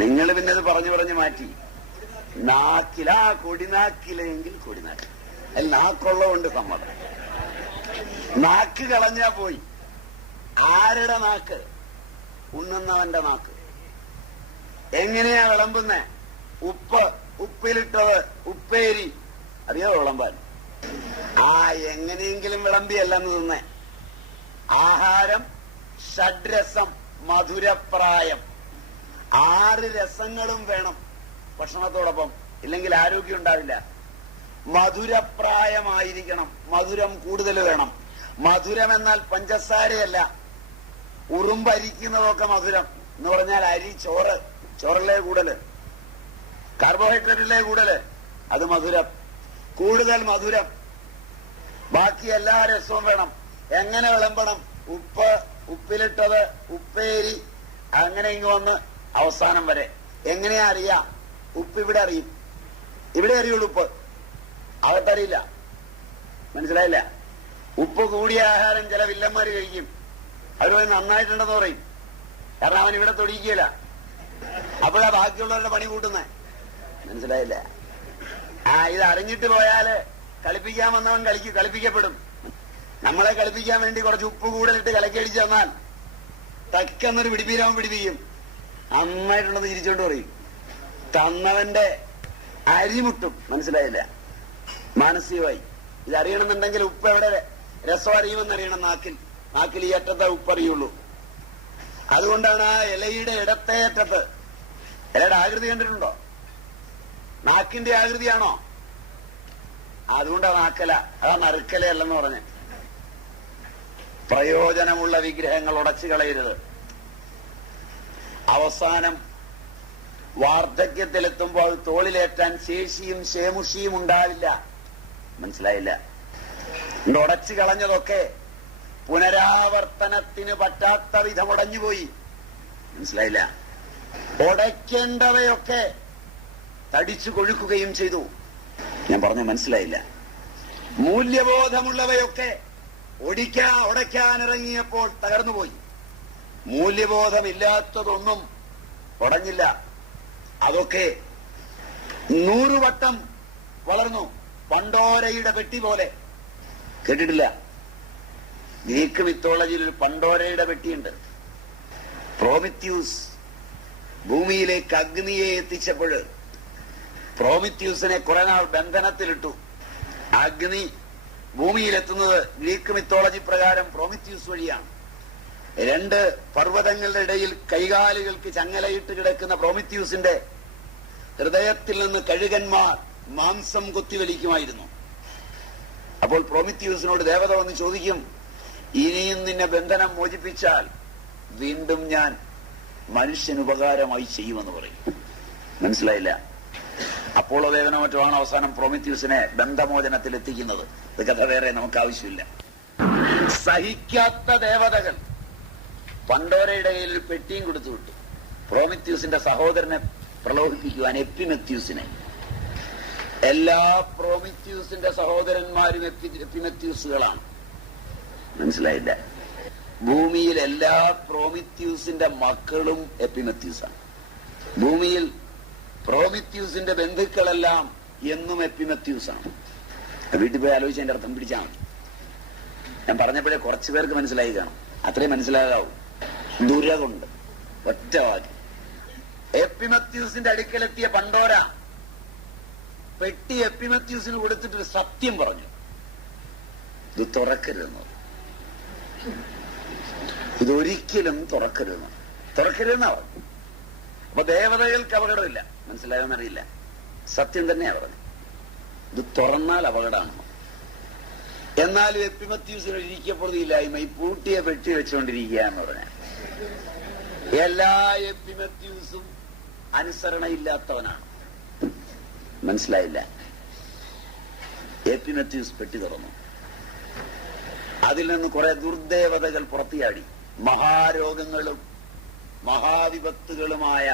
നിങ്ങൾ പിന്നെ അത് പറഞ്ഞു പറഞ്ഞ് മാറ്റി. നാക്കില, കൊടിനാക്കിലെങ്കിൽ കൊടിനാക്കില. അതിൽ നാക്കുള്ളതുകൊണ്ട് സമ്മതം. നാക്ക് കളഞ്ഞാ പോയി. ആരുടെ നാക്ക്? ഉണ്ണുന്നവന്റെ നാക്ക്. എങ്ങനെയാ വിളമ്പുന്നേ? ഉപ്പിലിട്ടത്, ഉപ്പേരി. അറിയോ വിളമ്പാൻ? എങ്ങനെയെങ്കിലും വിളമ്പിയല്ലെന്ന് തിന്നേ. ആഹാരം ഷഡ്രസം മധുരപ്രായം. 6 രസങ്ങളും വേണം ഭക്ഷണത്തോടൊപ്പം, ഇല്ലെങ്കിൽ ആരോഗ്യം ഉണ്ടാവില്ല. മധുരപ്രായമായിരിക്കണം. മധുരം കൂടുതൽ വേണം. മധുരം എന്നാൽ പഞ്ചസാരയല്ല, ഉറുമ്പരിക്കുന്നതൊക്കെ മധുരം എന്ന് പറഞ്ഞാൽ അരി, ചോറ്, ചോറിലെ കൂടല്, കാർബോഹൈഡ്രേറ്റിലെ കൂടല്, അത് മധുരം. കൂടുതൽ മധുരം. ബാക്കി എല്ലാ രസവും വേണം. എങ്ങനെ വിളമ്പണം? ഉപ്പ്, ഉപ്പിലിട്ടത്, ഉപ്പേരി, അങ്ങനെ ഇങ്ങ് വന്ന് അവസാനം വരെ. എങ്ങനെയാ അറിയാം? ഉപ്പ് ഇവിടെ അറിയും. ഇവിടെ അറിയുള്ളൂ ഉപ്പ്, അകത്തറിയില്ല. മനസ്സിലായില്ല? ഉപ്പ് കൂടിയ ആഹാരം ചില വില്ലന്മാര് കഴിക്കും. അവർ നന്നായിട്ടുണ്ടെന്ന് പറയും. കാരണം അവൻ ഇവിടെ തൊടിയിക്കില്ല. അപ്പോഴാ ബാക്കിയുള്ളവരുടെ പണി കൂട്ടുന്നേ. മനസ്സിലായില്ല? ഇത് അറിഞ്ഞിട്ട് പോയാല് കളിപ്പിക്കാൻ വന്നവൻ കളിപ്പിക്കപ്പെടും. നമ്മളെ കളിപ്പിക്കാൻ വേണ്ടി കുറച്ച് ഉപ്പ് കൂടുതലിട്ട് കലക്കടിച്ച് തന്നാൽ തക്കെന്നൊരു പിടിപ്പീരവൻ പിടിപ്പിക്കും. നന്നായിട്ടുണ്ടെന്ന് ചിരിച്ചോണ്ട് പറയും. തന്നവന്റെ അരിമുട്ടും. മനസ്സിലായില്ല? മാനസികമായി ഇതറിയണമെന്നുണ്ടെങ്കിൽ ഉപ്പ് എവിടെ രസം അറിയുമെന്നറിയണം. നാക്കിൽ ഈ അറ്റത്തെ ഉപ്പ് അറിയുള്ളൂ. അതുകൊണ്ടാണ് ആ ഇലയുടെ ഇടത്തെ അറ്റത്ത്, ഇലയുടെ ആകൃതി കണ്ടിട്ടുണ്ടോ? നാക്കിന്റെ ആകൃതിയാണോ? അതുകൊണ്ടാണ് നാക്കല, അതാ നറുക്കലയല്ലെന്ന് പറഞ്ഞ്. പ്രയോജനമുള്ള വിഗ്രഹങ്ങൾ ഉടച്ചു കളയരുത്. അവസാനം വാർദ്ധക്യത്തിലെത്തുമ്പോൾ അത് തോളിലേറ്റാൻ ശേഷിയും ശേമുഷിയും ഉണ്ടാവില്ല. മനസ്സിലായില്ല? ഉടച്ചു കളഞ്ഞതൊക്കെ പുനരാവർത്തനത്തിന് പറ്റാത്ത വിധം ഉടഞ്ഞുപോയി. മനസ്സിലായില്ല? ഉടയ്ക്കേണ്ടവയൊക്കെ തടിച്ചു കൊഴുക്കുകയും ചെയ്തു. ഞാൻ പറഞ്ഞു മനസ്സിലായില്ല? മൂല്യബോധമുള്ളവയൊക്കെ ഉടയ്ക്കാനിറങ്ങിയപ്പോൾ തകർന്നുപോയി. മൂല്യബോധമില്ലാത്തതൊന്നും ഉടഞ്ഞില്ല. അതൊക്കെ 100 വട്ടം വളർന്നു. പണ്ടോരയുടെ പെട്ടി പോലെ. കേട്ടിട്ടില്ല? ഗ്രീക്ക് മിത്തോളജിയിൽ ഒരു പണ്ടോരയുടെ പെട്ടിയുണ്ട്. പ്രോമിത്യൂസ് ഭൂമിയിലേക്ക് അഗ്നിയെ എത്തിച്ചപ്പോൾ പ്രോമിത്യൂസിനെ കുറെ നാൾ ബന്ധനത്തിലിട്ടു. അഗ്നി ഭൂമിയിലെത്തുന്നത് ഗ്രീക്ക് മിത്തോളജി പ്രകാരം പ്രോമിത്യൂസ് വഴിയാണ്. 2 പർവ്വതങ്ങളുടെ ഇടയിൽ കൈകാലുകൾക്ക് ചങ്ങലയിട്ട് കിടക്കുന്ന പ്രോമിത്യൂസിന്റെ ഹൃദയത്തിൽ നിന്ന് കഴുകന്മാർ മാംസം കൊത്തിവലിക്കുമായിരുന്നു. അപ്പോൾ പ്രോമിത്യൂസിനോട് ദേവത വന്ന് ചോദിക്കും, ഇനിയും നിന്നെ ബന്ധനം മോചിപ്പിച്ചാൽ വീണ്ടും ഞാൻ മനുഷ്യനുപകാരമായി ചെയ്യുമെന്ന് പറയും. മനസ്സിലായില്ല? അപ്പോളോ ദേവനോ മറ്റുമാണ് അവസാനം പ്രോമിത്യൂസിനെ ബന്ധമോചനത്തിൽ എത്തിക്കുന്നത്. ഇത് കഥ വേറെ, നമുക്ക് ആവശ്യമില്ല. സഹിക്കാത്ത ദേവതകൾ പണ്ടോരയുടെ കയ്യിൽ ഒരു പെട്ടിയും കൊടുത്തു വിട്ടു. പ്രോമിത്യൂസിന്റെ സഹോദരനെ പ്രലോഭിപ്പിക്കുവാൻ, എപ്പിമെത്യൂസിനെ. എല്ലാ പ്രോമിത്യൂസിന്റെ സഹോദരന്മാരും എപ്പിമെത്യൂസുകളാണ്. മനസ്സിലായില്ല? ഭൂമിയിൽ എല്ലാ പ്രോമിത്യൂസിന്റെ മക്കളും എപ്പിമെത്യൂസാണ്. ഭൂമിയിൽ പ്രോമിത്യൂസിന്റെ ബന്ധുക്കളെല്ലാം എന്നും എപ്പിമെത്യൂസാണ്. വീട്ടിൽ പോയി ആലോചിച്ച് അതിന്റെ അർത്ഥം പിടിച്ചാൽ മതി. ഞാൻ പറഞ്ഞപ്പോഴേ കുറച്ചു പേർക്ക് മനസ്സിലായി കാണും. അത്രയും മനസ്സിലാകാവൂ. ദുരകൊണ്ട് ഒറ്റ വാക്ക്. എപ്പിമെത്യൂസിന്റെ അടുക്കലെത്തിയ പണ്ടോര പെട്ടി എപ്പിമെത്യൂസിന് കൊടുത്തിട്ടൊരു സത്യം പറഞ്ഞു, ഇത് തുറക്കരുതെന്ന്. ഇതൊരിക്കലും തുറക്കരുതെന്നാ പറഞ്ഞു. അപ്പൊ ദേവതകൾക്ക് അപകടമില്ല. മനസ്സിലായോന്നറിയില്ല. സത്യം തന്നെയാ പറഞ്ഞു, ഇത് തുറന്നാൽ അപകടമാണ്. എന്നാലും എപ്പിമെത്യൂസിന് ഇരിക്കപ്പെടുകയില്ലായ്മ ഈ പൂട്ടിയെ പെട്ടി വെച്ചുകൊണ്ടിരിക്കുക എന്ന് പറഞ്ഞ. എല്ലാ എപ്പിമെത്യൂസും അനുസരണയില്ലാത്തവനാണ്. മനസ്സിലായില്ല? എപ്പിമെത്യൂസ് പെട്ടി തുറന്നു. അതിൽ നിന്ന് കുറെ ദുർദേവതകൾ പുറത്തിയാടി. മഹാരോഗങ്ങളും മഹാവിപത്തുകളുമായ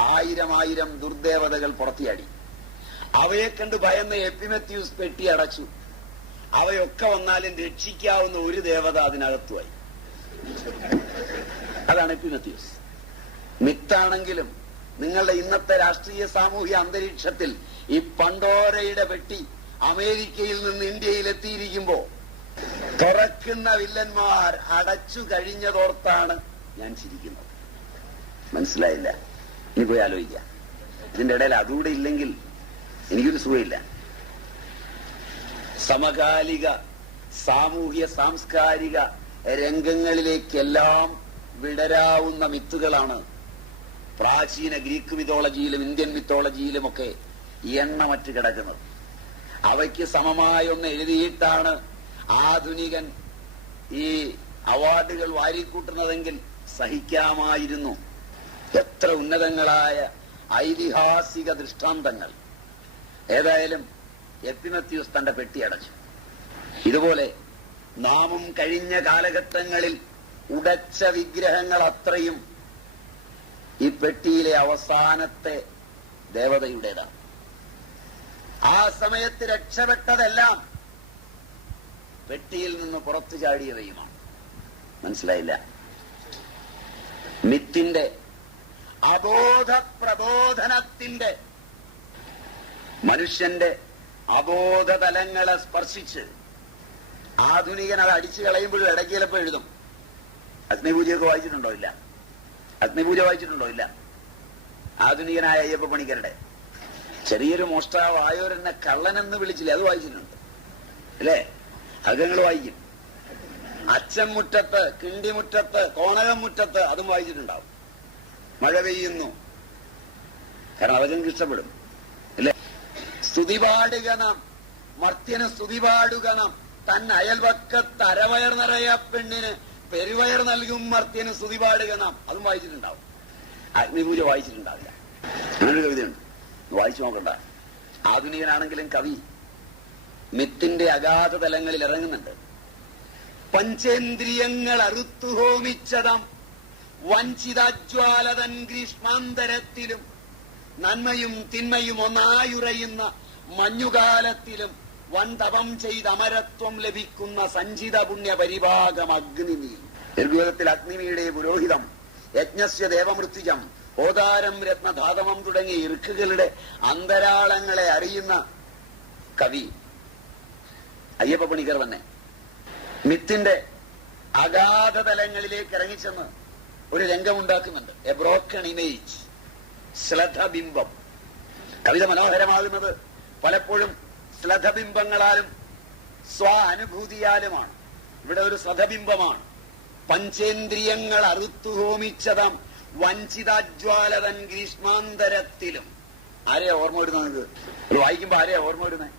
1000 ദുർദേവതകൾ പുറത്തിയാടി. അവയെ കണ്ട് ഭയന്ന് എപ്പിമെത്യൂസ് പെട്ടി അടച്ചു. അവയൊക്കെ വന്നാലും രക്ഷിക്കാവുന്ന ഒരു ദേവത അതിനകത്തുമായി. അതാണ് എപ്പിമെത്യൂസ്. മിത്താണെങ്കിലും നിങ്ങളുടെ ഇന്നത്തെ രാഷ്ട്രീയ സാമൂഹ്യ അന്തരീക്ഷത്തിൽ ഈ പണ്ടോരയുടെ പെട്ടി അമേരിക്കയിൽ നിന്ന് ഇന്ത്യയിൽ എത്തിയിരിക്കുമ്പോ തുറക്കുന്ന വില്ലന്മാർ അടച്ചു കഴിഞ്ഞതോർത്താണ് ഞാൻ ചിരിക്കുന്നത്. മനസ്സിലായില്ല? ഇനി പോയി ആലോചിക്കാം. ഇതിന്റെ ഇടയിൽ അതുകൂടെ ഇല്ലെങ്കിൽ എനിക്കൊരു സുഖമില്ല. സമകാലിക സാമൂഹ്യ സാംസ്കാരിക രംഗങ്ങളിലേക്കെല്ലാം വിടരാവുന്ന മിത്തുകളാണ് പ്രാചീന ഗ്രീക്ക് മിത്തോളജിയിലും ഇന്ത്യൻ മിത്തോളജിയിലുമൊക്കെ എണ്ണമറ്റ് കിടക്കുന്നത്. അവയ്ക്ക് സമമായൊന്ന് എഴുതിയിട്ടാണ് ആധുനികൻ ഈ അവാർഡുകൾ വാരിക്കൂട്ടുന്നതെങ്കിൽ സഹിക്കാമായിരുന്നു. എത്ര ഉന്നതങ്ങളായ ഐതിഹാസിക ദൃഷ്ടാന്തങ്ങൾ. ഏതായാലും എപ്പിമെത്യൂസ് തന്റെ പെട്ടി അടച്ചു. ഇതുപോലെ നാമും കഴിഞ്ഞ കാലഘട്ടങ്ങളിൽ ഉടച്ച വിഗ്രഹങ്ങൾ അത്രയും ഈ പെട്ടിയിലെ അവസാനത്തെ ദേവതയുടേതാണ്. ആ സമയത്ത് രക്ഷപ്പെട്ടതെല്ലാം പെട്ടിയിൽ നിന്ന് പുറത്തു ചാടിയവയുമാണ്. മനസ്സിലായില്ല? മിത്തിന്റെ അബോധ പ്രബോധനത്തിന്റെ മനുഷ്യന്റെ അബോധതലങ്ങളെ സ്പർശിച്ച് ആധുനികൻ അത് അടിച്ചു കളയുമ്പോഴും ഇടയ്ക്ക് ചിലപ്പോൾ എഴുതും. അഗ്നിപൂജയൊക്കെ വായിച്ചിട്ടുണ്ടോ? ഇല്ല. അഗ്നിപൂജ വായിച്ചിട്ടുണ്ടോ? ഇല്ല. ആധുനികനായ അയ്യപ്പ പണിക്കരുടെ ചെറിയൊരു മോഷ്ടാവായോരെന്നെ കള്ളനെന്ന് വിളിച്ചില്ലേ, അത് വായിച്ചിട്ടുണ്ട് അല്ലേ? അത് നിങ്ങൾ വായിക്കും. അച്ഛൻ മുറ്റത്ത്, കിണ്ടിമുറ്റത്ത്, കോണകം മുറ്റത്ത്, അതും വായിച്ചിട്ടുണ്ടാവും. മഴ പെയ്യുന്നു, കാരണം അതൊക്കെ ഇഷ്ടപ്പെടും അല്ലേ? സ്തുതി പാടുക നാം, മർത്യന് സ്തുതി പാടുക നാം, തൻ അയൽവക്കത്ത് അരവയർ നിറയ പെണ്ണിന് പെരുവയർ നൽകും മർത്യന് സ്തുതി പാടുക നാം, അതും വായിച്ചിട്ടുണ്ടാവും. അഗ്നിപൂജ വായിച്ചിട്ടുണ്ടാവില്ല. അങ്ങനൊരു കവിതയുണ്ട്, വായിച്ചു നോക്കണ്ട. ആധുനികനാണെങ്കിലും കവി മിത്തിന്റെ അഗാധ തലങ്ങളിൽ ഇറങ്ങുന്നുണ്ട്. പഞ്ചേന്ദ്രിയങ്ങൾ അറുത്തു ഹോമിച്ചതാം വഞ്ചിതാജ്വാലതൻ ഗ്രീഷ്മാന്തരത്തിലും നന്മയും തിന്മയും ഒന്നായുറയുന്ന മഞ്ഞുകാലത്തിലും വൻ തപം ചെയ്ത് അമരത്വം ലഭിക്കുന്ന സഞ്ചിത പുണ്യ പരിഭാഗം അഗ്നിമീ. ഋഗ്വേദത്തിൽ അഗ്നിമിയുടെ പുരോഹിതം, യജ്ഞസ്യ ദേവമൃത്യുജം, ഓദാരം രത്നധാതമം തുടങ്ങിയ ഇറുക്കുകളുടെ അന്തരാളങ്ങളെ അറിയുന്ന കവി അയ്യപ്പ പണിക്കർ തന്നെ മിത്തിന്റെ അഗാധ തലങ്ങളിലേക്ക് ഇറങ്ങിച്ചെന്ന് ഒരു രംഗമുണ്ടാക്കുന്നുണ്ട്. എ ബ്രോക്കൺ ഇമേജ്, ശ്ലഥബിംബം. കവിത മനോഹരമാകുന്നത് പലപ്പോഴും ശ്ലഥബിംബങ്ങളാലും സ്വാനുഭൂതിയാലുമാണ്. ഇവിടെ ഒരു ശ്ലഥബിംബമാണ്. പഞ്ചേന്ദ്രിയങ്ങൾ അറുത്തു ഹോമിച്ചതാം വഞ്ചിതാജ്വാലതൻ ഗ്രീഷ്മാന്തരത്തിലും. ആരെയാ ഓർമ്മ വരുന്നത്? നിങ്ങൾക്ക് ഇത് വായിക്കുമ്പോ ആരെയാ ഓർമ്മ വരുന്നത്?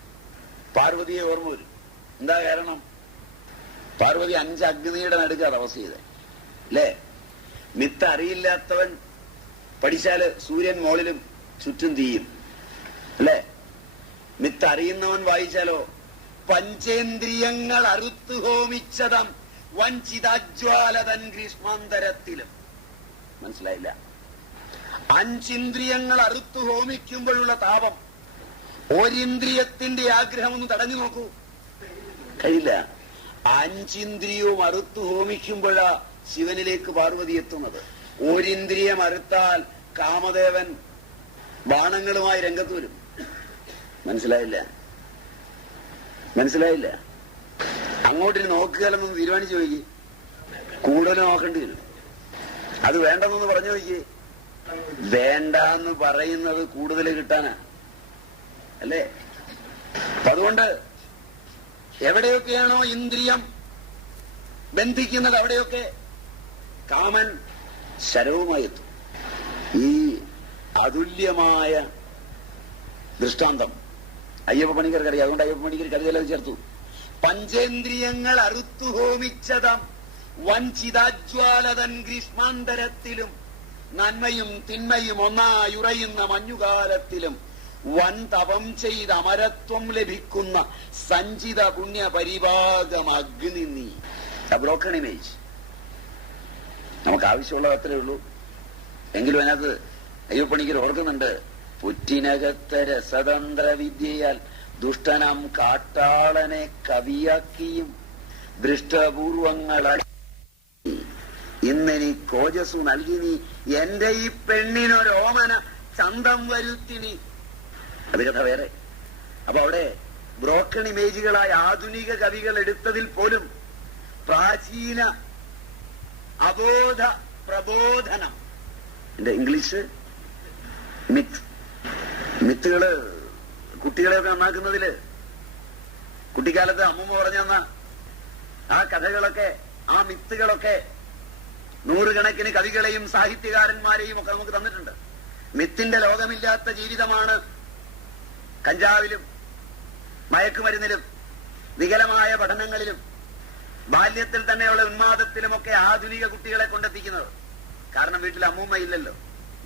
പാർവതിയെ ഓർമ്മ വരും. എന്താ കാരണം? പാർവതി 5 അഗ്നിയുടെ നടുക്ക് തപസ് ചെയ്തേ അല്ലേ? മിത്ത് അറിയില്ലാത്തവൻ പഠിച്ചാല് സൂര്യൻ മോളിലും ചുറ്റും തീയും അല്ലേ? മിത്ത് അറിയുന്നവൻ വായിച്ചാലോ പഞ്ചേന്ദ്രിയങ്ങൾ അറുത്തു ഹോമിച്ചതം വഞ്ചിതാജ്വാലതൻ ഗ്രീഷ്മാന്തരത്തിലും. മനസ്സിലായില്ല? 5 ഇന്ദ്രിയങ്ങൾ അറുത്തു ഹോമിക്കുമ്പോഴുള്ള താപം ഒരിന്ദ്രിയത്തിന്റെ ആഗ്രഹം ഒന്ന് തടഞ്ഞു നോക്കൂ. കഴിയില്ല. 5 ഇന്ദ്രിയവും അറുത്തു ഹോമിക്കുമ്പോഴാ ശിവനിലേക്ക് പാർവതി എത്തുന്നത്. ഒരിന്ദ്രിയം അറുത്താൽ കാമദേവൻ ബാണങ്ങളുമായി രംഗത്ത് വരും. മനസ്സിലായില്ല? മനസ്സിലായില്ല? അങ്ങോട്ട് നോക്കുകയെന്നൊന്ന് തീരുമാനിച്ചു നോക്കി. കൂടുതൽ നോക്കേണ്ടി വരും. അത് വേണ്ടെന്നൊന്ന് പറഞ്ഞു നോക്കി. വേണ്ടെന്ന് പറയുന്നത് കൂടുതൽ കിട്ടാനാ അല്ലേ? അതുകൊണ്ട് എവിടെയൊക്കെയാണോ ഇന്ദ്രിയം ബന്ധിക്കുന്നത് അവിടെയൊക്കെ കാമൻ ശരവുമായി എത്തും. ഈ അതുല്യമായ ദൃഷ്ടാന്തം അയ്യപ്പ പണിക്കർക്കറിയാം. അതുകൊണ്ട് അയ്യപ്പ പണിക്കർ കവിതയിലത് ചേർത്തു. പഞ്ചേന്ദ്രിയങ്ങൾ അറുത്തു ഹോമിച്ചതാം വഞ്ചിതാജ്വാലതൻ ഗ്രീഷ്മാന്തരത്തിലും നന്മയും തിന്മയും ഒന്നായുറയുന്ന മഞ്ഞുകാലത്തിലും വൻ തപം ചെയ്ത് അമരത്വം ലഭിക്കുന്ന സഞ്ചിത പുണ്യ പരിഭാഗം അഗ്നി നീ. Broken image. നമുക്ക് ആവശ്യമുള്ളത് അത്രേ ഉള്ളൂ. എങ്കിലും അതിനകത്ത് അയ്യപ്പ പണിക്കർ ഓർക്കുന്നുണ്ട്. പുറ്റിനകത്തെ രസതന്ത്ര വിദ്യയാൽ ദുഷ്ടനം കാട്ടാളനെ കവിയാക്കിയും ദൃഷ്ടപൂർവങ്ങളായി ഇന്നെനി കോജസ്സു നൽകി നീ എന്റെ ഈ പെണ്ണിനൊരോമന ചന്തം വരുത്തിനി. അത് കഥ വേറെ. അപ്പൊ അവിടെ ബ്രോക്കൺ ഇമേജുകളായ ആധുനിക കവികൾ എടുത്തതിൽ പോലും പ്രാചീന അബോധ പ്രബോധനം. എന്റെ ഇംഗ്ലീഷ് മിത്ത്. മിത്തുകള് കുട്ടികളെയൊക്കെ നന്നാക്കുന്നതില് കുട്ടിക്കാലത്ത് അമ്മൂമ്മ പറഞ്ഞെന്ന ആ കഥകളൊക്കെ, ആ മിത്തുകളൊക്കെ നൂറുകണക്കിന് കവികളെയും സാഹിത്യകാരന്മാരെയും ഒക്കെ നമുക്ക് തന്നിട്ടുണ്ട്. മിത്തിന്റെ ലോകമില്ലാത്ത ജീവിതമാണ് കഞ്ചാവിലും മയക്കുമരുന്നിലും വികലമായ പഠനങ്ങളിലും ബാല്യത്തിൽ തന്നെയുള്ള ഉന്മാദത്തിലുമൊക്കെ ആധുനിക കുട്ടികളെ കൊണ്ടെത്തിക്കുന്നത്. കാരണം വീട്ടിൽ അമ്മൂമ്മ ഇല്ലല്ലോ.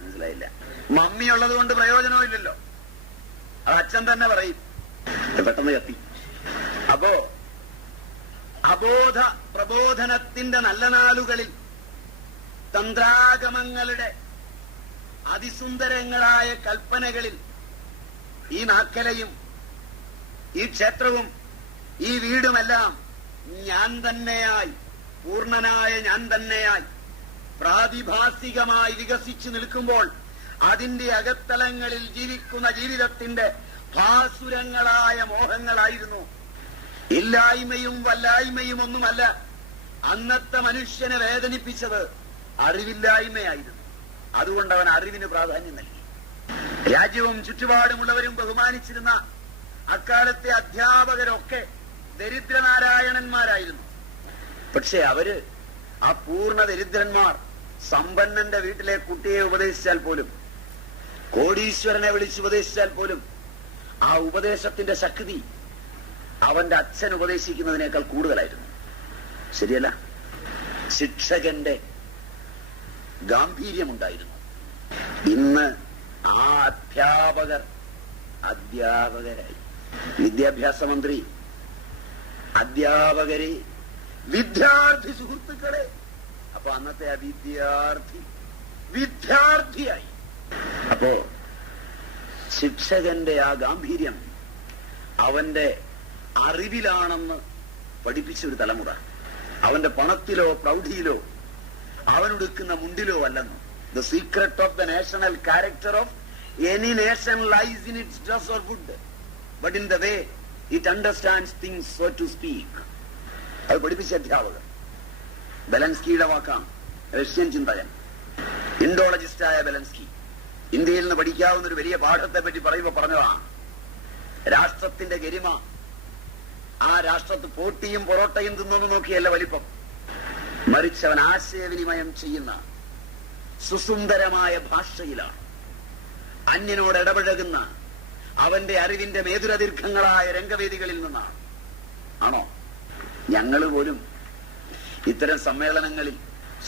മനസ്സിലായില്ല? മമ്മി ഉള്ളത് കൊണ്ട് പ്രയോജനവും ഇല്ലല്ലോ. അത് അച്ഛൻ തന്നെ പറയും. പെട്ടെന്ന് കത്തി. അപ്പോ അബോധ പ്രബോധനത്തിന്റെ നല്ല നാളുകളിൽ തന്ത്രാഗമങ്ങളുടെ അതിസുന്ദരങ്ങളായ കൽപ്പനകളിൽ ഈ നാക്കലയും ഈ ക്ഷേത്രവും ഈ വീടുമെല്ലാം ഞാൻ തന്നെയായി, പൂർണ്ണനായ ഞാൻ തന്നെയായി പ്രാതിഭാസികമായി വികസിച്ചു നിൽക്കുമ്പോൾ അതിന്റെ അകത്തലങ്ങളിൽ ജീവിക്കുന്ന ജീവിതത്തിന്റെ ഭാസുരങ്ങളായ മോഹങ്ങളായിരുന്നു. ഇല്ലായ്മയും വല്ലായ്മയും ഒന്നുമല്ല അന്നത്തെ മനുഷ്യനെ വേദനിപ്പിച്ചത്, അറിവില്ലായ്മയായിരുന്നു. അതുകൊണ്ട് അവൻ അറിവിന് പ്രാധാന്യം നൽകി. രാജ്യവും ചുറ്റുപാടുമുള്ളവരും ബഹുമാനിച്ചിരുന്ന അക്കാലത്തെ അധ്യാപകരൊക്കെ ദരിദ്രനാരായണന്മാരായിരുന്നു. പക്ഷെ അവര് ആ പൂർണ്ണ ദരിദ്രന്മാർ സമ്പന്നന്റെ വീട്ടിലെ കുട്ടിയെ ഉപദേശിച്ചാൽ പോലും, കോടീശ്വരനെ വിളിച്ചുപദേശിച്ചാൽ പോലും ആ ഉപദേശത്തിന്റെ ശക്തി അവന്റെ അച്ഛൻ ഉപദേശിക്കുന്നതിനേക്കാൾ കൂടുതലായിരുന്നു. ശരിയല്ല? ശിക്ഷകന്റെ ഗാംഭീര്യമുണ്ടായിരുന്നു. ഇന്ന് ആ അധ്യാപകരായി. വിദ്യാഭ്യാസ മന്ത്രി അധ്യാപകരെ, വിദ്യാർത്ഥി സുഹൃത്തുക്കളെ. അപ്പൊ അന്നത്തെ ആ വിദ്യാർത്ഥിയായി. അപ്പോ ശിക്ഷകന്റെ ആ ഗാംഭീര്യം അവന്റെ അറിവിലാണെന്ന് പഠിപ്പിച്ചൊരു തലമുറ. അവന്റെ പണത്തിലോ പ്രൗഢിയിലോ അവനുടുക്കുന്ന മുണ്ടിലോ അല്ലെന്ന്. The secret of the national character of any nation lies in its dress or food, but in the way it understands things, so to speak. അത് പഠിപ്പിച്ച അധ്യാപകർ. ബെലൻസ്കിയുടെ വാക്കാണ്. റഷ്യൻ ചിന്തകൻ, ഇൻഡോളജിസ്റ്റായ ബെലൻസ്കി ഇന്ത്യയിൽ നിന്ന് പഠിക്കാവുന്ന ഒരു വലിയ പാഠത്തെ പറ്റി പറയുമ്പോൾ പറഞ്ഞതാണ്, രാഷ്ട്രത്തിന്റെ ഗരിമ ആ രാഷ്ട്രത്ത് പോട്ടിയും പൊറോട്ടയും തിന്നു നോക്കിയല്ല വലിപ്പം, മറിച്ചവൻ ആശയവിനിമയം ചെയ്യുന്ന സുസുന്ദരമായ ഭാഷയിലാണ്. അന്യനോട് ഇടപഴകുന്ന അവന്റെ അറിവിന്റെ മേതുരദീർഘങ്ങളായ രംഗവേദികളിൽ നിന്നാണ്. ആണോ? ഞങ്ങൾ പോലും ഇത്തരം സമ്മേളനങ്ങളിൽ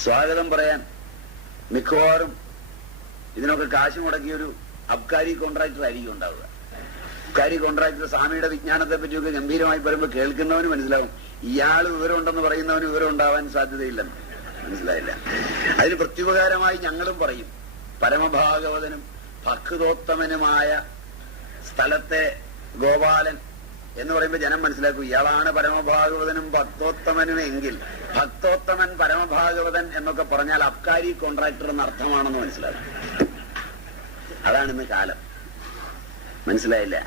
സ്വാഗതം പറയാൻ മിക്കവാറും ഇതിനൊക്കെ കാശ് മുടക്കിയൊരു അബ്കാരി കോൺട്രാക്ടർ ആയിരിക്കും ഉണ്ടാവുക. അബ്കാരി കോൺട്രാക്ടർ സ്വാമിയുടെ വിജ്ഞാനത്തെ പറ്റിയൊക്കെ ഗംഭീരമായി പറയുമ്പോൾ കേൾക്കുന്നവന് മനസ്സിലാവും ഇയാൾ വിവരമുണ്ടെന്ന് പറയുന്നവന് വിവരം ഉണ്ടാവാൻ സാധ്യതയില്ലെന്ന്. മനസ്സിലായില്ല? അതിന് പ്രത്യുപകാരമായി ഞങ്ങളും പറയും, പരമഭാഗവതനും ഭക്തോത്തമനുമായ സ്ഥലത്തെ ഗോപാലൻ എന്ന് പറയുമ്പോൾ ജനം മനസ്സിലാക്കും ഇയാളാണ് പരമഭാഗവതനും ഭക്തോത്തമനും എങ്കിൽ ഭക്തോത്തമൻ പരമഭാഗവതൻ എന്നൊക്കെ പറഞ്ഞാൽ അബ്കാരി കോൺട്രാക്ടർ എന്ന അർത്ഥമാണെന്ന് മനസ്സിലാക്കും. അതാണ് ഇന്ന് കാലം. മനസ്സിലായില്ല?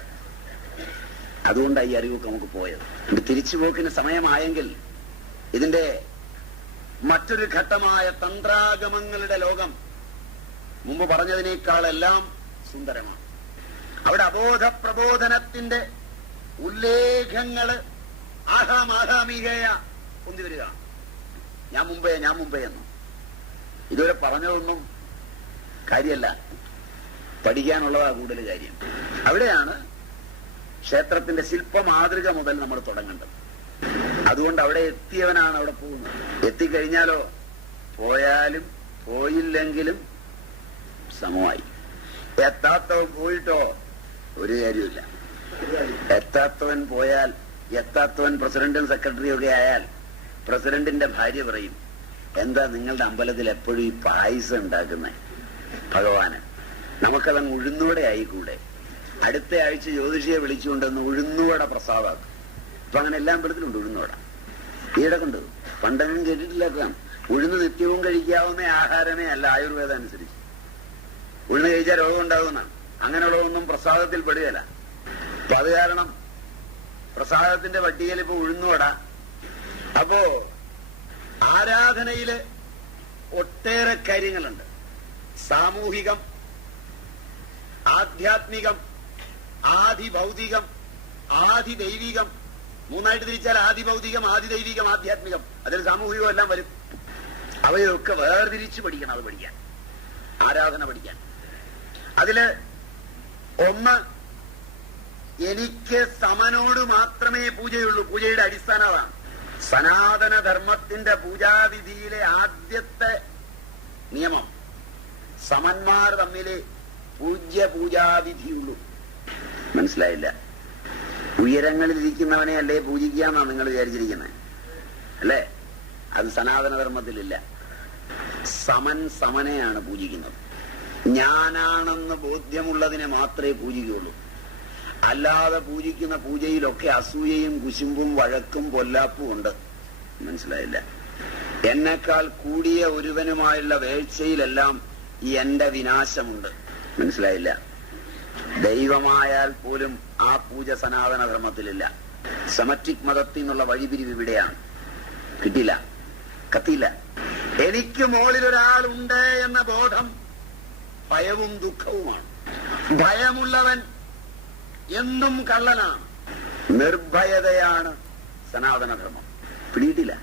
അതുകൊണ്ടാണ് ഈ അറിവൊക്കെ നമുക്ക് പോയത്. തിരിച്ചുപോക്കിന് സമയമായെങ്കിൽ ഇതിന്റെ മറ്റൊരു ഘട്ടമായ തന്ത്രാഗമങ്ങളുടെ ലോകം മുമ്പ് പറഞ്ഞതിനേക്കാളെല്ലാം സുന്ദരമാണ്. അവിടെ അബോധ പ്രബോധനത്തിന്റെ ഉല്ലേഖങ്ങള് ആഹാമീകയ പൊന്തിവരിക. ഞാൻ മുമ്പേ എന്നും ഇതുവരെ പറഞ്ഞതൊന്നും കാര്യമല്ല, പഠിക്കാനുള്ളതാ കൂടുതൽ കാര്യം. അവിടെയാണ് ക്ഷേത്രത്തിന്റെ ശില്പമാതൃക മുതൽ നമ്മൾ തുടങ്ങേണ്ടത്. അതുകൊണ്ട് അവിടെ എത്തിയവനാണ് അവിടെ പോകുന്നത്. എത്തിക്കഴിഞ്ഞാലോ പോയാലും പോയില്ലെങ്കിലും സമമായി. എത്താത്തവൻ പോയിട്ടോ ഒരു കാര്യമില്ല. എത്താത്തവൻ പോയാൽ, എത്താത്തവൻ പ്രസിഡന്റും സെക്രട്ടറിയും ഒക്കെ ആയാൽ പ്രസിഡന്റിന്റെ ഭാര്യ പറയും, എന്താ നിങ്ങളുടെ അമ്പലത്തിൽ എപ്പോഴും ഈ പായസം ഉണ്ടാക്കുന്നേ ഭഗവാന്, നമുക്കതങ്ങ് ഉഴുന്നൂടെ ആയിക്കൂടെ? അടുത്ത ആഴ്ച ജ്യോതിഷിയെ വിളിച്ചുകൊണ്ടെന്ന് ഉഴുന്നുവട പ്രസാദാക്കും. അപ്പൊ അങ്ങനെ എല്ലാ അമ്പലത്തിലുണ്ട് ഉഴുന്നുവട. ഈയിടെ കൊണ്ട് പണ്ടൊന്നും കേട്ടിട്ടില്ല. ഉഴുന്ന് നിത്യവും കഴിക്കാവുന്ന ആഹാരമേ അല്ല ആയുർവേദം അനുസരിച്ച്. ഉഴുന്ന് കഴിച്ചാൽ രോഗം ഉണ്ടാകുന്നതാണ്. അങ്ങനെയുള്ളതൊന്നും പ്രസാദത്തിൽ പെടുകയില്ല. അപ്പൊ അത് കാരണം പ്രസാദത്തിന്റെ പട്ടികയിൽ ഇപ്പൊ ഉഴുന്നുവട. അപ്പോ ആരാധനയില് ഒട്ടേറെ കാര്യങ്ങളുണ്ട്. സാമൂഹികം, ആധ്യാത്മികം, ആദിഭൗതികം, ആദിദൈവികം. മൂന്നായിട്ട് തിരിച്ചാൽ ആദിഭൗതികം, ആദിദൈവികം, ആധ്യാത്മികം. അതിൽ സാമൂഹികം എല്ലാം വരും. അവയൊക്കെ വേർതിരിച്ച് പഠിക്കണം. അത് പഠിക്കാൻ, ആരാധന പഠിക്കാൻ. അതില് ഒന്ന്, എനിക്ക് സമനോട് മാത്രമേ പൂജയുള്ളൂ. പൂജയുടെ അടിസ്ഥാനം അതാണ്. സനാതന ധർമ്മത്തിന്റെ പൂജാവിധിയിലെ ആദ്യത്തെ നിയമം സമന്മാർ തമ്മിലെ പൂജാവിധിയുള്ളൂ. മനസ്സിലായില്ല? ഉയരങ്ങളിലിരിക്കുന്നവനെ അല്ലേ പൂജിക്കാന്നാണ് നിങ്ങൾ വിചാരിച്ചിരിക്കുന്നത് അല്ലേ? അത് സനാതനധർമ്മത്തിലില്ല. സമനെയാണ് പൂജിക്കുന്നത്. ഞാനാണെന്ന് ബോധ്യമുള്ളതിനെ മാത്രമേ പൂജിക്കുകയുള്ളൂ. അല്ലാതെ പൂജിക്കുന്ന പൂജയിലൊക്കെ അസൂയയും കുശുമ്പും വഴക്കും പൊല്ലാപ്പും ഉണ്ട്. മനസ്സിലായില്ല? എന്നെക്കാൾ കൂടിയ ഒരുവനുമായുള്ള വേഴ്ചയിലെല്ലാം എന്റെ വിനാശമുണ്ട്. മനസ്സിലായില്ല? ദൈവമായാൽ പോലും ആ പൂജ സനാതന ധർമ്മത്തിലില്ല. സെമറ്റിക് മതത്തിൽ നിന്നുള്ള വഴിപിരിവ് ഇവിടെയാണ്. കിട്ടില്ല, കത്തിയില്ല. എനിക്ക് മുകളിൽ ഒരാളുണ്ട് എന്ന ബോധം ഭയവും ദുഃഖവുമാണ്. ഭയമുള്ളവൻ എന്നും കള്ളനാണ്. നിർഭയതയാണ് സനാതനധർമ്മം. പിടിയിട്ടില്ല.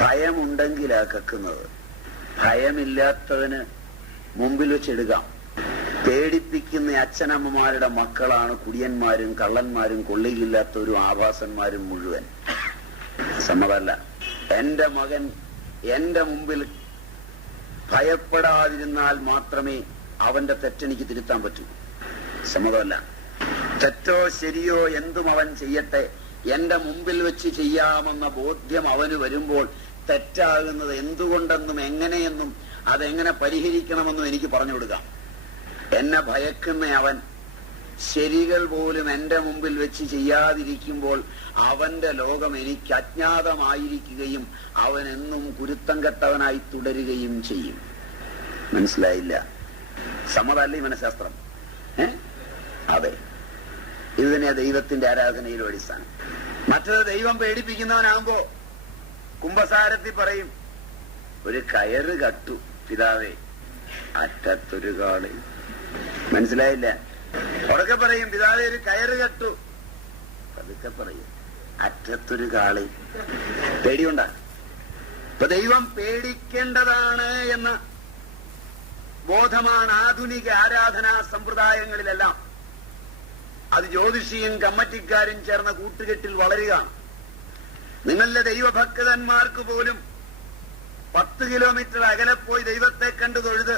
ഭയമുണ്ടെങ്കിലാ കക്കുന്നത്. ഭയമില്ലാത്തവന് മുമ്പിൽ വെച്ചെടുക്കാം. പേടിപ്പിക്കുന്ന അച്ഛനമ്മമാരുടെ മക്കളാണ് കുടിയന്മാരും കള്ളന്മാരും കൊള്ളിയില്ലാത്തവരും ആഭാസന്മാരും മുഴുവൻ. സമ്മതമല്ല. എന്റെ മകൻ എന്റെ മുമ്പിൽ ഭയപ്പെടാതിരുന്നാൽ മാത്രമേ അവന്റെ തെറ്റെനിക്ക് തിരുത്താൻ പറ്റൂ. സമ്മതമല്ല. തെറ്റോ ശരിയോ എന്തും അവൻ ചെയ്യട്ടെ, എന്റെ മുമ്പിൽ വെച്ച് ചെയ്യാമെന്ന ബോധ്യം അവന് വരുമ്പോൾ തെറ്റാകുന്നത് എന്തുകൊണ്ടെന്നും എങ്ങനെയെന്നും അതെങ്ങനെ പരിഹരിക്കണമെന്നും എനിക്ക് പറഞ്ഞു കൊടുക്കാം. എന്നെ ഭയക്കുന്ന അവൻ ശരികൾ പോലും എന്റെ മുമ്പിൽ വെച്ച് ചെയ്യാതിരിക്കുമ്പോൾ അവന്റെ ലോകം എനിക്ക് അജ്ഞാതമായിരിക്കുകയും അവൻ എന്നും കുരുത്തം കെട്ടവനായി തുടരുകയും ചെയ്യും. മനസ്സിലായില്ല? സമ്മതല്ലേ മനഃശാസ്ത്രം? അതെ. ഇത് തന്നെയാ ദൈവത്തിന്റെ ആരാധനയിലും അടിസ്ഥാനം. മറ്റത് ദൈവം പേടിപ്പിക്കുന്നവനാകുമ്പോ കുംഭസാരത്തിൽ പറയും, ഒരു കയറ് കട്ടു പിതാവേ, അറ്റത്തൊരു കാളി. മനസ്സിലായില്ല? ഉറക്കെ പറയും, പിതാവേ ഒരു കയറ് കട്ടു. പതുക്കെ പറയും, അറ്റത്തൊരു കാളി. പേടിയുണ്ടാ? ഇപ്പൊ ദൈവം പേടിക്കേണ്ടതാണ് എന്ന ബോധമാണ് ആധുനിക ആരാധനാ സമ്പ്രദായങ്ങളിലെല്ലാം. അത് ജ്യോതിഷിയും കമ്മറ്റിക്കാരും ചേർന്ന കൂട്ടുകെട്ടിൽ വളരുകയാണ്. നിങ്ങളുടെ ദൈവഭക്തന്മാർക്ക് പോലും 10 കിലോമീറ്റർ അകലെ പോയി ദൈവത്തെ കണ്ടു തൊഴുത്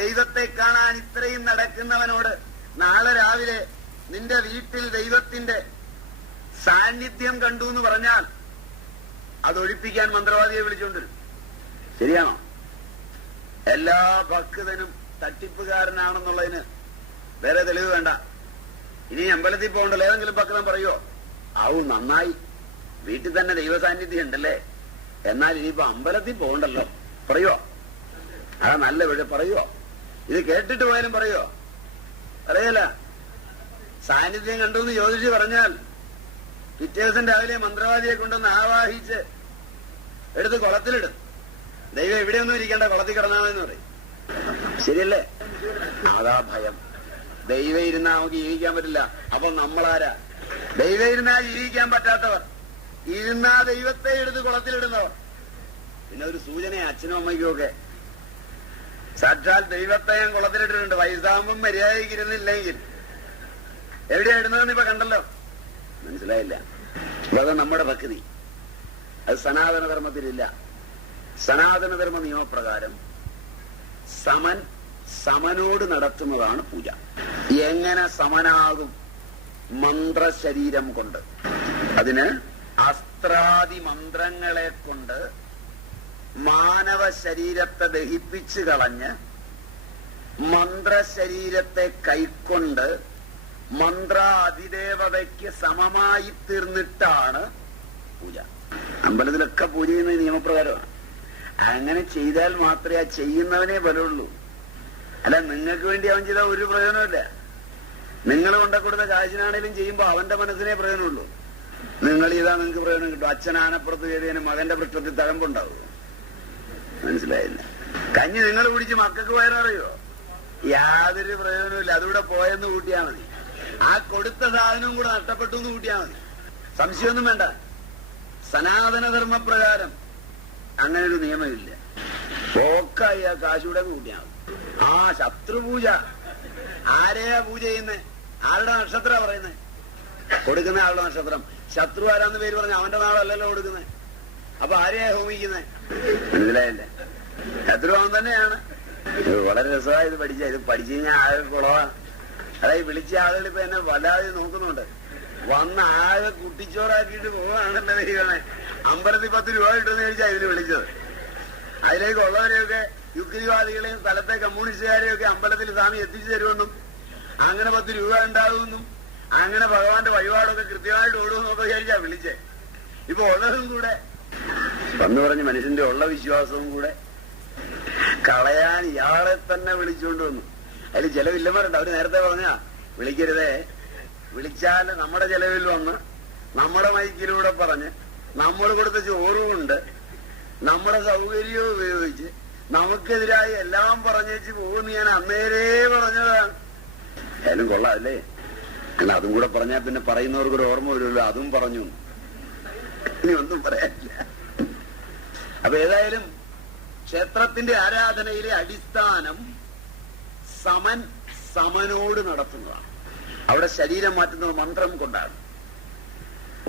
ദൈവത്തെ കാണാൻ ഇത്രയും നടക്കുന്നവനോട് നാളെ രാവിലെ നിന്റെ വീട്ടിൽ ദൈവത്തിന്റെ സാന്നിധ്യം കണ്ടു എന്ന് പറഞ്ഞാൽ അതൊഴിപ്പിക്കാൻ മന്ത്രവാദിയെ വിളിച്ചുകൊണ്ടിരും. ശരിയാണോ? എല്ലാ ഭക്തനും തട്ടിപ്പുകാരനാണെന്നുള്ളതിന് വേറെ തെളിവ് വേണ്ട. ഇനി അമ്പലത്തിൽ പോകണ്ടല്ലോ. ഏതെങ്കിലും ഭക്തൻ പറയുമോ, ആവൂ നന്നായി, വീട്ടിൽ തന്നെ ദൈവസാന്നിധ്യം ഉണ്ടല്ലേ, എന്നാൽ ഇനിയിപ്പോ അമ്പലത്തിൽ പോകണ്ടല്ലോ പറയുവോ? ആ നല്ല വിഴ പറയുവോ? ഇത് കേട്ടിട്ട് പോയാലും പറയുവോ? പറയല. സാന്നിധ്യം കണ്ടു എന്ന് ചോദിച്ചു പറഞ്ഞാൽ പിറ്റേ ദിവസം രാവിലെ മന്ത്രവാദിയെ കൊണ്ടൊന്ന് ആവാഹിച്ച് എടുത്ത് കുളത്തിലിടും. ദൈവം എവിടെയൊന്നും ഇരിക്കേണ്ട, കുളത്തിൽ കിടന്നാമെന്ന് പറയും. ശരിയല്ലേ? അതാ ഭയം. ദൈവം ഇരുന്നാ നമുക്ക് ജീവിക്കാൻ പറ്റില്ല. അപ്പൊ നമ്മളാരാ? ദൈവം ഇരുന്നാ ജീവിക്കാൻ പറ്റാത്തവർ, ഇരുന്നാ ദൈവത്തെ എടുത്ത് കുളത്തിലിടുന്നവർ. പിന്നെ ഒരു സൂചന അച്ഛനും അമ്മയ്ക്കും ഒക്കെ. സാക്ഷാൽ ദൈവത്തെ ഞാൻ കുളത്തിലിട്ടിട്ടുണ്ട്. വയസ്സാകുമ്പം മര്യാദയ്ക്ക് ഇരുന്നില്ലെങ്കിൽ എവിടെയാ ഇടുന്നതെന്ന് ഇപ്പൊ കണ്ടല്ലോ. മനസ്സിലായില്ല? അതൊക്കെ നമ്മുടെ ഭക്തി. അത് സനാതനധർമ്മത്തിലില്ല. സനാതനധർമ്മ നിയമപ്രകാരം സമനോട് നടത്തുന്നതാണ് പൂജ. എങ്ങനെ സമനാകും? മന്ത്രശരീരം കൊണ്ട്. അതിന് അസ്ത്രാദി മന്ത്രങ്ങളെ കൊണ്ട് മാനവ ശരീരത്തെ ദഹിപ്പിച്ചു കളഞ്ഞ് മന്ത്രശരീരത്തെ കൈക്കൊണ്ട് മന്ത്രാധിദേവതയ്ക്ക് സമമായി തീർന്നിട്ടാണ് പൂജ. അമ്പലത്തിലൊക്കെ പൂജ ചെയ്യുന്ന നിയമപ്രകാരമാണ്. അങ്ങനെ ചെയ്താൽ മാത്രമേ ആ ചെയ്യുന്നവനെ ബലമുള്ളൂ. അല്ല, നിങ്ങൾക്ക് വേണ്ടി അവൻ ചെയ്താൽ ഒരു പ്രയോജനമില്ല. നിങ്ങൾ കൊണ്ടക്കൊടുത്ത കാശിനാണേലും ചെയ്യുമ്പോ അവന്റെ മനസ്സിനെ പ്രയോജനമുള്ളൂ. നിങ്ങൾ ചെയ്താൽ നിങ്ങൾക്ക് പ്രയോജനം കിട്ടും. അച്ഛൻ ആനപ്പുറത്ത് കയറിയതിന് മകന്റെ പൃഷ്ഠത്തിൽ തഴമ്പുണ്ടാവും. മനസ്സിലായില്ല? കഞ്ഞി നിങ്ങൾ കുടിച്ച് മക്കൾക്ക് വയററിയോ? യാതൊരു പ്രയോജനമില്ല. അതുകൂടെ പോയെന്ന് കൂട്ടിയാൽ മതി. ആ കൊടുത്ത സാധനവും കൂടെ നഷ്ടപ്പെട്ടു എന്ന് കൂട്ടിയാൽ മതി. സംശയമൊന്നും വേണ്ട. സനാതനധർമ്മപ്രകാരം അങ്ങനെ ഒരു നിയമമില്ല. പോക്കായി ആ കാശൂടെ കൂട്ടിയാൽ മതി. ആ ശത്രുപൂജ. ആരെയാ പൂജ ചെയ്യുന്നത്? ആരുടെ നക്ഷത്ര പറയുന്നത്? കൊടുക്കുന്ന ആളുടെ നക്ഷത്രം. ശത്രു ആരാന്ന് പേര് പറഞ്ഞ അവന്റെ നാളല്ലല്ലോ കൊടുക്കുന്നത്. അപ്പൊ ആരെയാ ഹോമിക്കുന്നത്? മനസ്സിലായില്ലേ? ശത്രു അവൻ തന്നെയാണ്. വളരെ രസമായി ഇത് പഠിച്ച. ഇത് പഠിച്ചു കഴിഞ്ഞാൽ ആകെ കുളവാ. അതായത് വിളിച്ച ആളുകൾ ഇപ്പൊ എന്നെ വല്ലാതെ നോക്കുന്നുണ്ട്. വന്ന് ആകെ കുട്ടിച്ചോറാക്കിയിട്ട് പോവാണല്ലോ ദൈവമേ. അമ്പലത്തിൽ 10 രൂപ കിട്ടുമെന്ന് ചോദിച്ചാ ഇതിന് വിളിച്ചത്. അതിലേക്ക് ഉള്ളവരെയൊക്കെ യുക്തിവാദികളെയും സ്ഥലത്തെ കമ്മ്യൂണിസ്റ്റുകാരെയൊക്കെ അമ്പലത്തിൽ സ്വാമി എത്തിച്ചു തരുമെന്നും അങ്ങനെ 10 രൂപ ഉണ്ടാകുമെന്നും അങ്ങനെ ഭഗവാന്റെ വഴിപാടൊക്കെ കൃത്യമായിട്ട് ഓടുമെന്നൊക്കെ വിചാരിച്ചാ വിളിച്ചേ. ഇപ്പൊ ഉള്ളതും കൂടെ എന്ന് പറഞ്ഞ് മനുഷ്യന്റെ ഉള്ള വിശ്വാസവും കൂടെ കളയാൻ ഇയാളെ തന്നെ വിളിച്ചുകൊണ്ട് വന്നു. അതിൽ ചില വില്ലന്മാരുണ്ട്. അവര് നേരത്തെ പറഞ്ഞാ വിളിക്കരുതേ, വിളിച്ചാൽ നമ്മുടെ ചെലവിൽ വന്ന് നമ്മുടെ മൈക്കിലൂടെ പറഞ്ഞ് നമ്മൾ കൊടുത്ത ചോറുകൊണ്ട് നമ്മുടെ സൗകര്യവും ഉപയോഗിച്ച് നമുക്കെതിരായി എല്ലാം പറഞ്ഞേച്ച് പോകുന്ന ഞാൻ അന്നേരേ പറഞ്ഞതാണ്. ഏതായാലും കൊള്ളാം അല്ലേ? കാരണം അതും കൂടെ പറഞ്ഞാൽ പിന്നെ പറയുന്നവർക്കൊരു ഓർമ്മ വരുമല്ലോ, അതും പറഞ്ഞു, ഇനി ഒന്നും പറയാനില്ല. അപ്പൊ ഏതായാലും ക്ഷേത്രത്തിന്റെ ആരാധനയിലെ അടിസ്ഥാനം സമൻ സമനോട് നടത്തുന്നതാണ്. അവിടെ ശരീരം മാറ്റുന്നത് മന്ത്രം കൊണ്ടാണ്.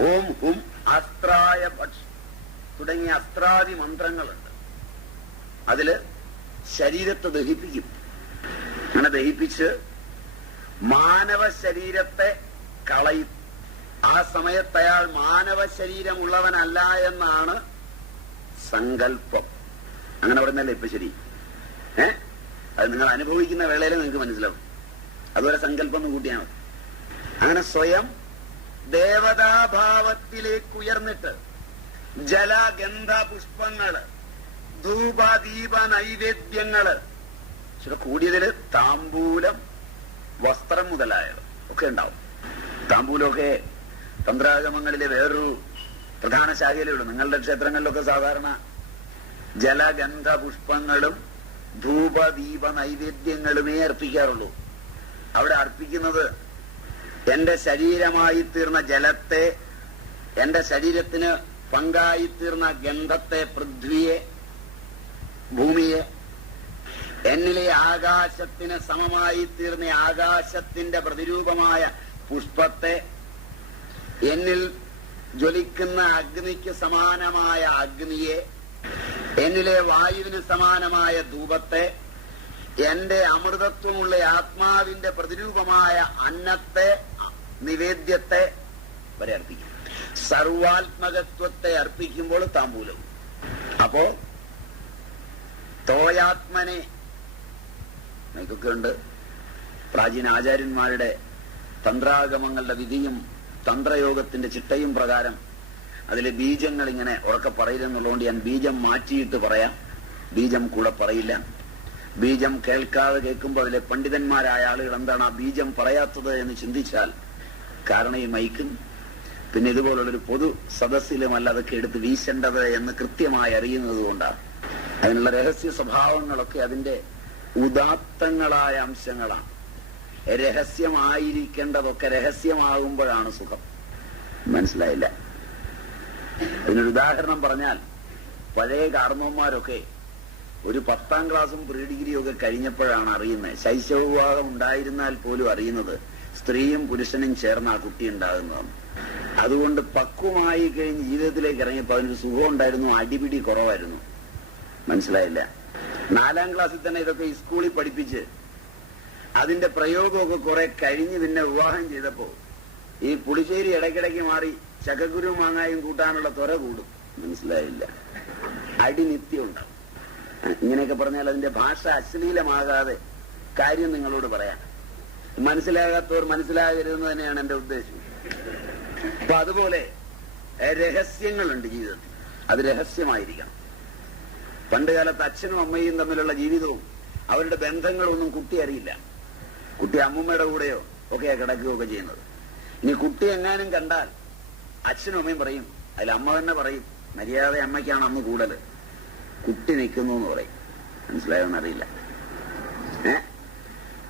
ഓം ഹും അസ്ത്രായ പക്ഷി തുടങ്ങിയ അസ്ത്രാദി മന്ത്രങ്ങളുണ്ട്. അതില് ശരീരത്തെ ദഹിപ്പിക്കും. അങ്ങനെ ദഹിപ്പിച്ച് മാനവ ശരീരത്തെ കളയും. ആ സമയത്ത് അയാൾ മാനവ ശരീരമുള്ളവനല്ല എന്നാണ് സങ്കല്പം. അങ്ങനെ പറയുന്നല്ലേ ഇപ്പൊ ശരി? അത് നിങ്ങൾ അനുഭവിക്കുന്ന വേളയിൽ നിങ്ങൾക്ക് മനസ്സിലാവും. അതുപോലെ സങ്കല്പം കൂട്ടിയാണ്. അങ്ങനെ സ്വയം ദേവതാഭാവത്തിലേക്ക് ഉയർന്നിട്ട് ജലഗന്ധ പുഷ്പങ്ങള്, ധൂപ ദീപ നൈവേദ്യങ്ങള്, കൂടിയതില് താമ്പൂലം, വസ്ത്രം മുതലായവ ഒക്കെ ഉണ്ടാവും. താമ്പൂലമൊക്കെ തന്ത്രാഗമങ്ങളിലെ വേറൊരു പ്രധാന ശാഖയിലേ ഉള്ളൂ. നിങ്ങളുടെ ക്ഷേത്രങ്ങളിലൊക്കെ സാധാരണ ജലഗന്ധ പുഷ്പങ്ങളും ധൂപ ദീപ നൈവേദ്യങ്ങളുമേ അർപ്പിക്കാറുള്ളൂ. അവിടെ അർപ്പിക്കുന്നത് എന്റെ ശരീരമായി തീർന്ന ജലത്തെ, എന്റെ ശരീരത്തിന് പങ്കായിത്തീർന്ന ഗന്ധത്തെ, പൃഥ്വിയെ, ഭൂമിയെ, എന്നിലെ ആകാശത്തിന് സമമായി തീർന്ന ആകാശത്തിന്റെ പ്രതിരൂപമായ പുഷ്പത്തെ, എന്നിൽ ജ്വലിക്കുന്ന അഗ്നിക്ക് സമാനമായ അഗ്നിയെ, എന്നിലെ വായുവിന് സമാനമായ ധൂപത്തെ, എന്റെ അമൃതത്വമുള്ള ആത്മാവിന്റെ പ്രതിരൂപമായ അന്നത്തെ, നിവേദ്യത്തെ വരെ അർപ്പിക്കും. സർവാത്മകത്വത്തെ അർപ്പിക്കുമ്പോൾ താമ്പൂലവും. അപ്പോ തോയാത്മനെ നമുക്കൊക്കെ ഉണ്ട്. പ്രാചീന ആചാര്യന്മാരുടെ തന്ത്രാഗമങ്ങളുടെ വിധിയും തന്ത്രയോഗത്തിന്റെ ചിട്ടയും പ്രകാരം അതിലെ ബീജങ്ങൾ ഇങ്ങനെ ഉറക്കെ പറയില്ലെന്നുള്ളതുകൊണ്ട് ഞാൻ ബീജം മാറ്റിയിട്ട് പറയാം. ബീജം കൂടെ പറയില്ല. ബീജം കേൾക്കാതെ കേൾക്കുമ്പോൾ അതിലെ പണ്ഡിതന്മാരായ ആളുകൾ എന്താണ് ആ ബീജം പറയാത്തത് എന്ന് ചിന്തിച്ചാൽ, കാരണം ഈ മൈക്കും പിന്നെ ഇതുപോലുള്ളൊരു പൊതു സദസ്സിലുമല്ല അതൊക്കെ എടുത്ത് വീശേണ്ടത് എന്ന് കൃത്യമായി അറിയുന്നത് കൊണ്ടാണ്. അതിനുള്ള രഹസ്യ സ്വഭാവങ്ങളൊക്കെ അതിന്റെ ഉദാത്തങ്ങളായ അംശങ്ങളാണ്. രഹസ്യമായിരിക്കേണ്ടതൊക്കെ രഹസ്യമാകുമ്പോഴാണ് സുഖം. മനസ്സിലായില്ല? അതിനൊരു ഉദാഹരണം പറഞ്ഞാൽ, പഴയ കാർന്നവന്മാരൊക്കെ ഒരു 10ാം ക്ലാസ്സും പ്രീ ഡിഗ്രിയും ഒക്കെ കഴിഞ്ഞപ്പോഴാണ് അറിയുന്നത്, ശൈശവ വിവാഹം ഉണ്ടായിരുന്നാൽ പോലും അറിയുന്നത് സ്ത്രീയും പുരുഷനും ചേർന്ന ആ കുട്ടി ഉണ്ടാകുന്നതാണ്. അതുകൊണ്ട് പക്വമായി കഴിഞ്ഞ് ജീവിതത്തിലേക്ക് ഇറങ്ങിയപ്പോൾ അതിനൊരു സുഖം ഉണ്ടായിരുന്നു, അടിപിടി കുറവായിരുന്നു. മനസ്സിലായില്ല? 4ാം ക്ലാസ്സിൽ തന്നെ ഇതൊക്കെ ഈ സ്കൂളിൽ പഠിപ്പിച്ച് അതിന്റെ പ്രയോഗമൊക്കെ കുറെ കഴിഞ്ഞ് പിന്നെ വിവാഹം ചെയ്തപ്പോ ഈ പുളിശ്ശേരി ഇടയ്ക്കിടയ്ക്ക് മാറി ചക്കക്കുരു മാങ്ങായും കൂട്ടാനുള്ള ത്വര കൂടും. മനസ്സിലായില്ല? അടി നിത്യമുണ്ടാവും. ഇങ്ങനെയൊക്കെ പറഞ്ഞാൽ അതിന്റെ ഭാഷ അശ്ലീലമാകാതെ കാര്യം നിങ്ങളോട് പറയാം. മനസ്സിലാകാത്തവർ മനസ്സിലാകരുതെന്ന് തന്നെയാണ് എന്റെ ഉദ്ദേശം. അപ്പൊ അതുപോലെ രഹസ്യങ്ങളുണ്ട് ജീവിതത്തിൽ. അത് രഹസ്യമായിരിക്കണം. പണ്ട് കാലത്ത് അച്ഛനും അമ്മയും തമ്മിലുള്ള ജീവിതവും അവരുടെ ബന്ധങ്ങളൊന്നും കുട്ടി അറിയില്ല. കുട്ടി അമ്മൂമ്മയുടെ കൂടെയോ ഒക്കെ കിടക്കുകയൊക്കെ ചെയ്യുന്നത്. ഇനി കുട്ടി എങ്ങാനും കണ്ടാൽ അച്ഛനും അമ്മയും പറയും, അതിൽ അമ്മ തന്നെ പറയും, മര്യാദ അമ്മയ്ക്കാണ് അന്ന് കൂടുതൽ, കുട്ടി നിൽക്കുന്നു എന്ന് പറയും. മനസ്സിലായോന്നറിയില്ല.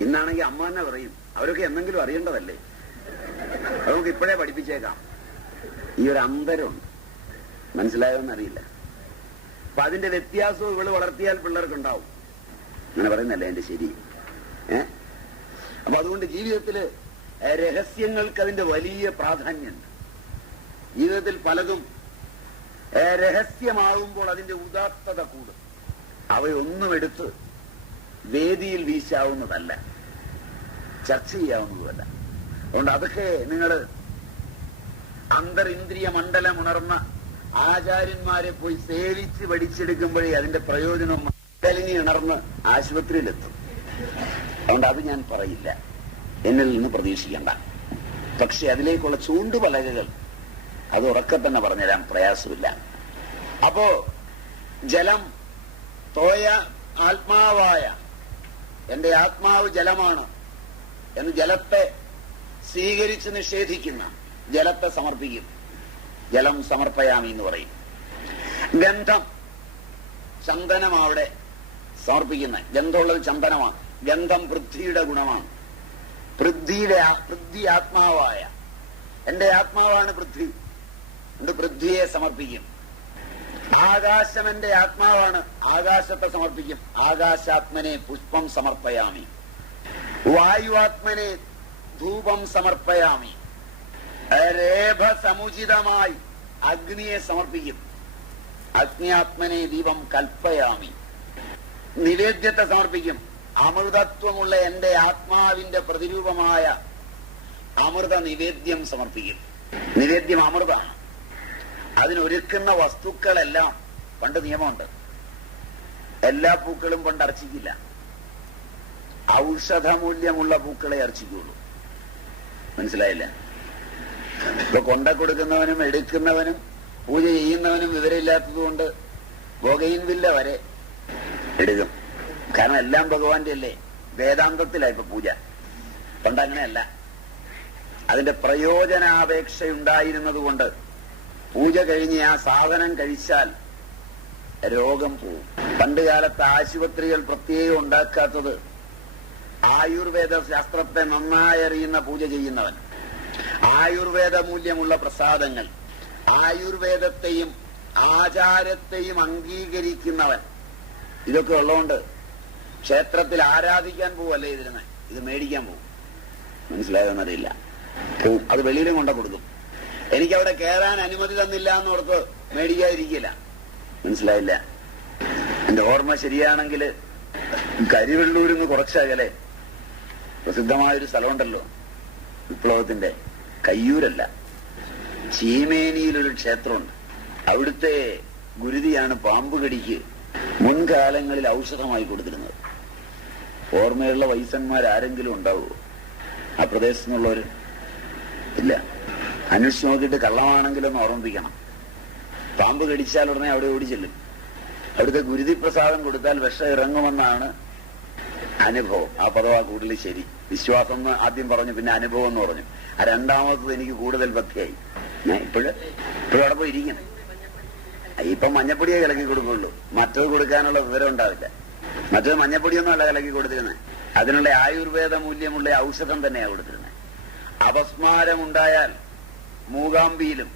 ഇന്നാണെങ്കിൽ അമ്മ തന്നെ പറയും. അവരൊക്കെ എന്തെങ്കിലും അറിയേണ്ടതല്ലേ, അത് നമുക്ക് ഇപ്പോഴേ പഠിപ്പിച്ചേക്കാം. ഈ ഒരു അന്തരമുണ്ട്. മനസ്സിലായോന്നറിയില്ല. അപ്പൊ അതിന്റെ വ്യത്യാസവും ഇവള് വളർത്തിയാൽ പിള്ളേർക്കുണ്ടാവും. അങ്ങനെ പറയുന്നല്ലേ എന്റെ ശരി? അപ്പൊ അതുകൊണ്ട് ജീവിതത്തില് രഹസ്യങ്ങൾക്ക് അതിന്റെ വലിയ പ്രാധാന്യമുണ്ട്. ജീവിതത്തിൽ പലതും രഹസ്യമാകുമ്പോൾ അതിന്റെ ഉദാത്തത കൂടും. അവയൊന്നും എടുത്ത് വേദിയിൽ വീശാവുന്നതല്ല, ചർച്ച ചെയ്യാവുന്നതല്ല. അതുകൊണ്ട് അതൊക്കെ നിങ്ങൾ അന്തരിന്ദ്രിയ മണ്ഡലം ഉണർന്ന ആചാര്യന്മാരെ പോയി സേവിച്ച് പഠിച്ചെടുക്കുമ്പോഴേ അതിന്റെ പ്രയോജനം മണ്ഡലിനി ഉണർന്ന് ആശുപത്രിയിലെത്തും. അതുകൊണ്ട് അത് ഞാൻ പറയില്ല, എന്നിൽ നിന്ന് പ്രതീക്ഷിക്കണ്ട. പക്ഷെ അതിലേക്കുള്ള ചൂണ്ടുപലകകൾ അത് ഉറക്കെ തന്നെ പറഞ്ഞുതരാൻ പ്രയാസമില്ല. അപ്പോ ജലം തോയ ആത്മാവായ എന്റെ ആത്മാവ് ജലമാണ് എന്ന് ജലത്തെ സ്വീകരിച്ച് നിഷേധിക്കുന്ന ജലത്തെ സമർപ്പിക്കും. ജലം സമർപ്പയാമി എന്ന് പറയും. ഗന്ധം, ചന്ദനം അവിടെ സമർപ്പിക്കുന്നത്. ഗന്ധമുള്ളത് ചന്ദനമാണ്. ഗന്ധം പൃഥ്വിയുടെ ഗുണമാണ്. പൃഥ്വി ആത്മാവായ എന്റെ ആത്മാവാണ് പൃഥ്വി. എന്റെ പൃഥ്വിയെ സമർപ്പിക്കും. ആകാശം എന്റെ ആത്മാവാണ്. ആകാശത്തെ സമർപ്പിക്കും. ആകാശാത്മനെ പുഷ്പം സമർപ്പയാമി. വായുവാത്മനെ ധൂപം സമർപ്പയാമി. രേഭ സമുചിതമായി അഗ്നിയെ സമർപ്പിക്കും. അഗ്നിയാത്മനെ ദീപം കൽപ്പയാമി. നിവേദ്യത്തെ സമർപ്പിക്കും. അമൃതത്വമുള്ള എന്റെ ആത്മാവിന്റെ പ്രതിരൂപമായ അമൃത നിവേദ്യം സമർപ്പിക്കും. നിവേദ്യം അമൃതാണ്. അതിനൊരുക്കുന്ന വസ്തുക്കളെല്ലാം പണ്ട് നിയമമുണ്ട്. എല്ലാ പൂക്കളും പണ്ട് അർച്ചിക്കില്ല. ഔഷധമൂല്യമുള്ള പൂക്കളെ അർച്ചിക്കുള്ളൂ. മനസ്സിലായില്ല? ഇപ്പൊ കൊണ്ട കൊടുക്കുന്നവനും എടുക്കുന്നവനും പൂജ ചെയ്യുന്നവനും വിവരമില്ലാത്തതുകൊണ്ട് ബൊഗൈൻവില്ല വരെ എടുക്കും. കാരണം എല്ലാം ഭഗവാന്റെ അല്ലേ. വേദാന്തത്തിലായി ഇപ്പൊ പൂജ. പണ്ട് അങ്ങനെയല്ല. അതിന്റെ പ്രയോജനാപേക്ഷയുണ്ടായിരുന്നത് കൊണ്ട് പൂജ കഴിഞ്ഞ് ആ സാധനം കഴിച്ചാൽ രോഗം പോവും. പണ്ട് കാലത്ത് ആശുപത്രികൾ പ്രത്യേകം ഉണ്ടാക്കാത്തത് ആയുർവേദ ശാസ്ത്രത്തെ നന്നായി അറിയുന്ന പൂജ ചെയ്യുന്നവൻ, ആയുർവേദ മൂല്യമുള്ള പ്രസാദങ്ങൾ, ആയുർവേദത്തെയും ആചാരത്തെയും അംഗീകരിക്കുന്നവൻ, ഇതൊക്കെ ഉള്ളതുകൊണ്ട് ക്ഷേത്രത്തിൽ ആരാധിക്കാൻ പോവല്ലേ ഇതിരുന്ന്, ഇത് മേടിക്കാൻ പോകും. മനസ്സിലായെന്നറിയില്ല. അത് വെളിയിലും കൊണ്ട കൊടുക്കും. എനിക്കവിടെ കയറാൻ അനുമതി തന്നില്ല എന്നോർത്ത് മേടിക്കാതിരിക്കില്ല. മനസ്സിലായില്ല? എന്റെ ഓർമ്മ ശരിയാണെങ്കിൽ കരിവെള്ളൂരിന്ന് കുറച്ചകലെ പ്രസിദ്ധമായൊരു സ്ഥലമുണ്ടല്ലോ, വിപ്ലവത്തിന്റെ, കയ്യൂരല്ല, ചീമേനിയിലൊരു ക്ഷേത്രമുണ്ട്. അവിടുത്തെ ഗുരുതിയാണ് പാമ്പ് കടിക്ക് മുൻകാലങ്ങളിൽ ഔഷധമായി കൊടുത്തിരുന്നത്. ഓർമ്മയുള്ള വൈസന്മാരാരെങ്കിലും ഉണ്ടാവുമോ ആ പ്രദേശത്തു നിന്നുള്ളവര്? ഇല്ല. അന്വേഷിച്ച് നോക്കിയിട്ട് കള്ളമാണെങ്കിലൊന്ന് ഓർമ്മിപ്പിക്കണം. പാമ്പ് കടിച്ചാൽ ഉടനെ അവിടെ ഓടി ചെല്ലും. അവിടുത്തെ ഗുരുതി പ്രസാദം കൊടുത്താൽ വിഷം ഇറങ്ങുമെന്നാണ് അനുഭവം. ആ പദവാ കൂടുതൽ ശരി. വിശ്വാസം എന്ന് ആദ്യം പറഞ്ഞു, പിന്നെ അനുഭവം എന്ന് പറഞ്ഞു. ആ രണ്ടാമത്തത് എനിക്ക് കൂടുതൽ ഭക്തിയായി. ഞാൻ ഇപ്പോഴും അവിടെ പോയി ഇരിക്കണം. ഇപ്പൊ മഞ്ഞപ്പൊടിയെ കലക്കി കൊടുക്കുള്ളൂ. മറ്റത് കൊടുക്കാനുള്ള വിവരം ഉണ്ടാവില്ല. മറ്റത് മഞ്ഞപ്പൊടിയൊന്നും അല്ല കലക്കി കൊടുത്തിരുന്നത്. അതിനുള്ള ആയുർവേദ മൂല്യമുള്ള ഔഷധം തന്നെയാണ് കൊടുത്തിരുന്നത്. അപസ്മാരമുണ്ടായാൽ മൂകാംബിയിലും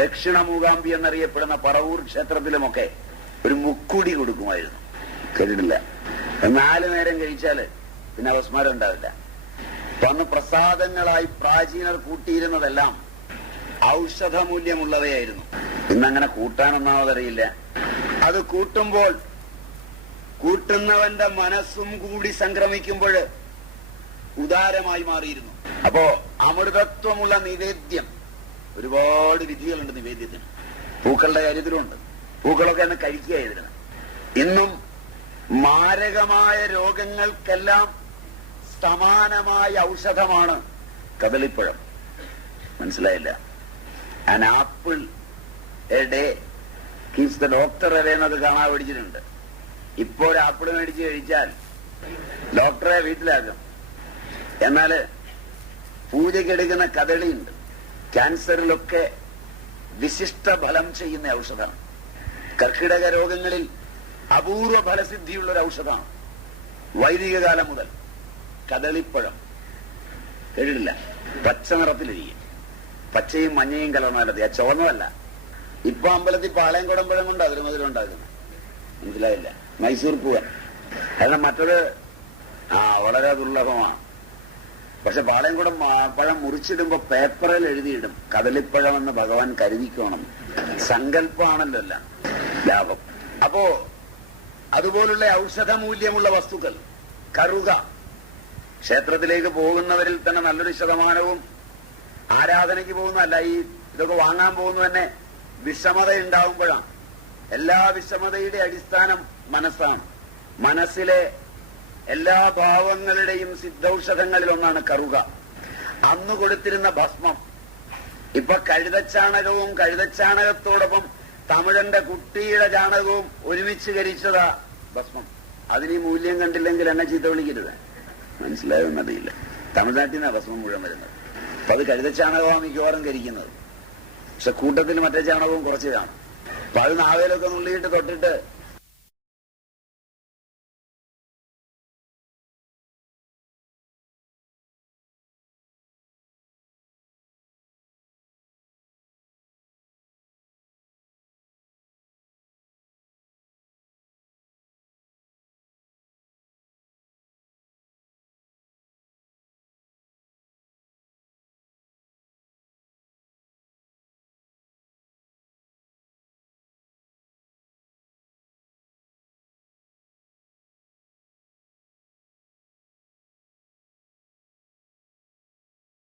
ദക്ഷിണ മൂകാംബി എന്നറിയപ്പെടുന്ന പറവൂർ ക്ഷേത്രത്തിലുമൊക്കെ ഒരു മുക്കുടി കൊടുക്കുമായിരുന്നു. കേട്ടിട്ടില്ല? 4 നേരം കഴിച്ചാല് പിന്നെ അപസ്മാരം ഉണ്ടാവില്ല. അപ്പൊ അന്ന് പ്രസാദങ്ങളായി പ്രാചീനർ കൂട്ടിയിരുന്നതെല്ലാം ഔഷധമൂല്യമുള്ളവയായിരുന്നു. ഇന്നങ്ങനെ കൂട്ടാനൊന്നാമതറിയില്ല. അത് കൂട്ടുമ്പോൾ കൂട്ടുന്നവന്റെ മനസ്സും കൂടി സംക്രമിക്കുമ്പോൾ ഉദാരമായി മാറിയിരുന്നു. അപ്പോ അമൃതത്വമുള്ള നിവേദ്യം, ഒരുപാട് വിധികളുണ്ട് നിവേദ്യത്തിന്. പൂക്കളുടെ കാര്യത്തിലുണ്ട്. പൂക്കളൊക്കെ അന്ന് കഴിക്കുകയായിരുന്നു. ഇന്നും മാരകമായ രോഗങ്ങൾക്കെല്ലാം സമാനമായ ഔഷധമാണ് കദളിപ്പഴം. മനസ്സിലായില്ല? An apple A day keeps the doctor away എന്നത് കാണാൻ പഠിച്ചിട്ടുണ്ട്. ഇപ്പോൾ ആപ്പിൾ മേടിച്ച് കഴിച്ചാൽ ഡോക്ടറെ വീട്ടിലാക്കും. എന്നാല് പൂജയ്ക്കെടുക്കുന്ന കദളിയുണ്ട്. ക്യാൻസറിലൊക്കെ വിശിഷ്ട ഫലം ചെയ്യുന്ന ഔഷധമാണ്. കർക്കിടക രോഗങ്ങളിൽ അപൂർവ ഫലസിദ്ധിയുള്ള ഒരു ഔഷധമാണ്. വൈദിക കാലം മുതൽ കദളിപ്പഴം കേട്ടിട്ടില്ല? പച്ച നിറത്തിലിരിക്കും. പച്ചയും മഞ്ഞയും കലർന്നാലതി. ആ ചുവന്നതല്ല. ഇപ്പൊ അമ്പലത്തിൽ പാളയംകുടം പഴം കൊണ്ട് അതിന് മധുരമുണ്ടാക്കുന്നത്. മനസ്സിലായില്ല? മൈസൂർ പൂവൻ. കാരണം മറ്റത് വളരെ ദുർലഭമാണ്. പക്ഷെ പാളയംകുടം പഴം മുറിച്ചിടുമ്പോ പേപ്പറിൽ എഴുതിയിടും കദളിപ്പഴം എന്ന് ഭഗവാൻ കരുതിക്കോണം. സങ്കല്പമാണല്ലോ എല്ലാം ലാഭം. അപ്പോ അതുപോലുള്ള ഔഷധമൂല്യമുള്ള വസ്തുക്കൾ, കറുക, ക്ഷേത്രത്തിലേക്ക് പോകുന്നവരിൽ തന്നെ നല്ലൊരു ശതമാനവും ആരാധനയ്ക്ക് പോകുന്നതല്ല, ഈ ഇതൊക്കെ വാങ്ങാൻ പോകുന്ന തന്നെ വിഷമത ഉണ്ടാവുമ്പോഴാണ്. എല്ലാ വിഷമതയുടെ അടിസ്ഥാനം മനസ്സാണ്. മനസ്സിലെ എല്ലാ ഭാവങ്ങളുടെയും സിദ്ധൌഷധങ്ങളിൽ ഒന്നാണ് കറുക. അന്ന് കൊടുത്തിരുന്ന ഭസ്മം ഇപ്പൊ കഴുതച്ചാണകവും കഴുതച്ചാണകത്തോടൊപ്പം തമിഴന്റെ കുട്ടിയുടെ ചാണകവും ഒരുമിച്ച് കരിച്ചതാ ഭസ്മം. അതിന് ഈ മൂല്യം കണ്ടില്ലെങ്കിൽ എന്നെ ചീത്ത വിളിക്കരുത്. മനസ്സിലായെന്നറിയില്ല. തമിഴ്നാട്ടിൽ നിന്നാണ് ഭസ്മം മുഴുവൻ വരുന്നത്. അപ്പൊ അത് കഴുതച്ചാണകമാണ് മിക്കവാറും കരിക്കുന്നത്. പക്ഷെ കൂട്ടത്തിൽ മറ്റേ ചാണകവും കുറച്ച് കാണും. അപ്പൊ അത് നാവേലൊക്കെ നുള്ളിയിട്ട് തൊട്ടിട്ട്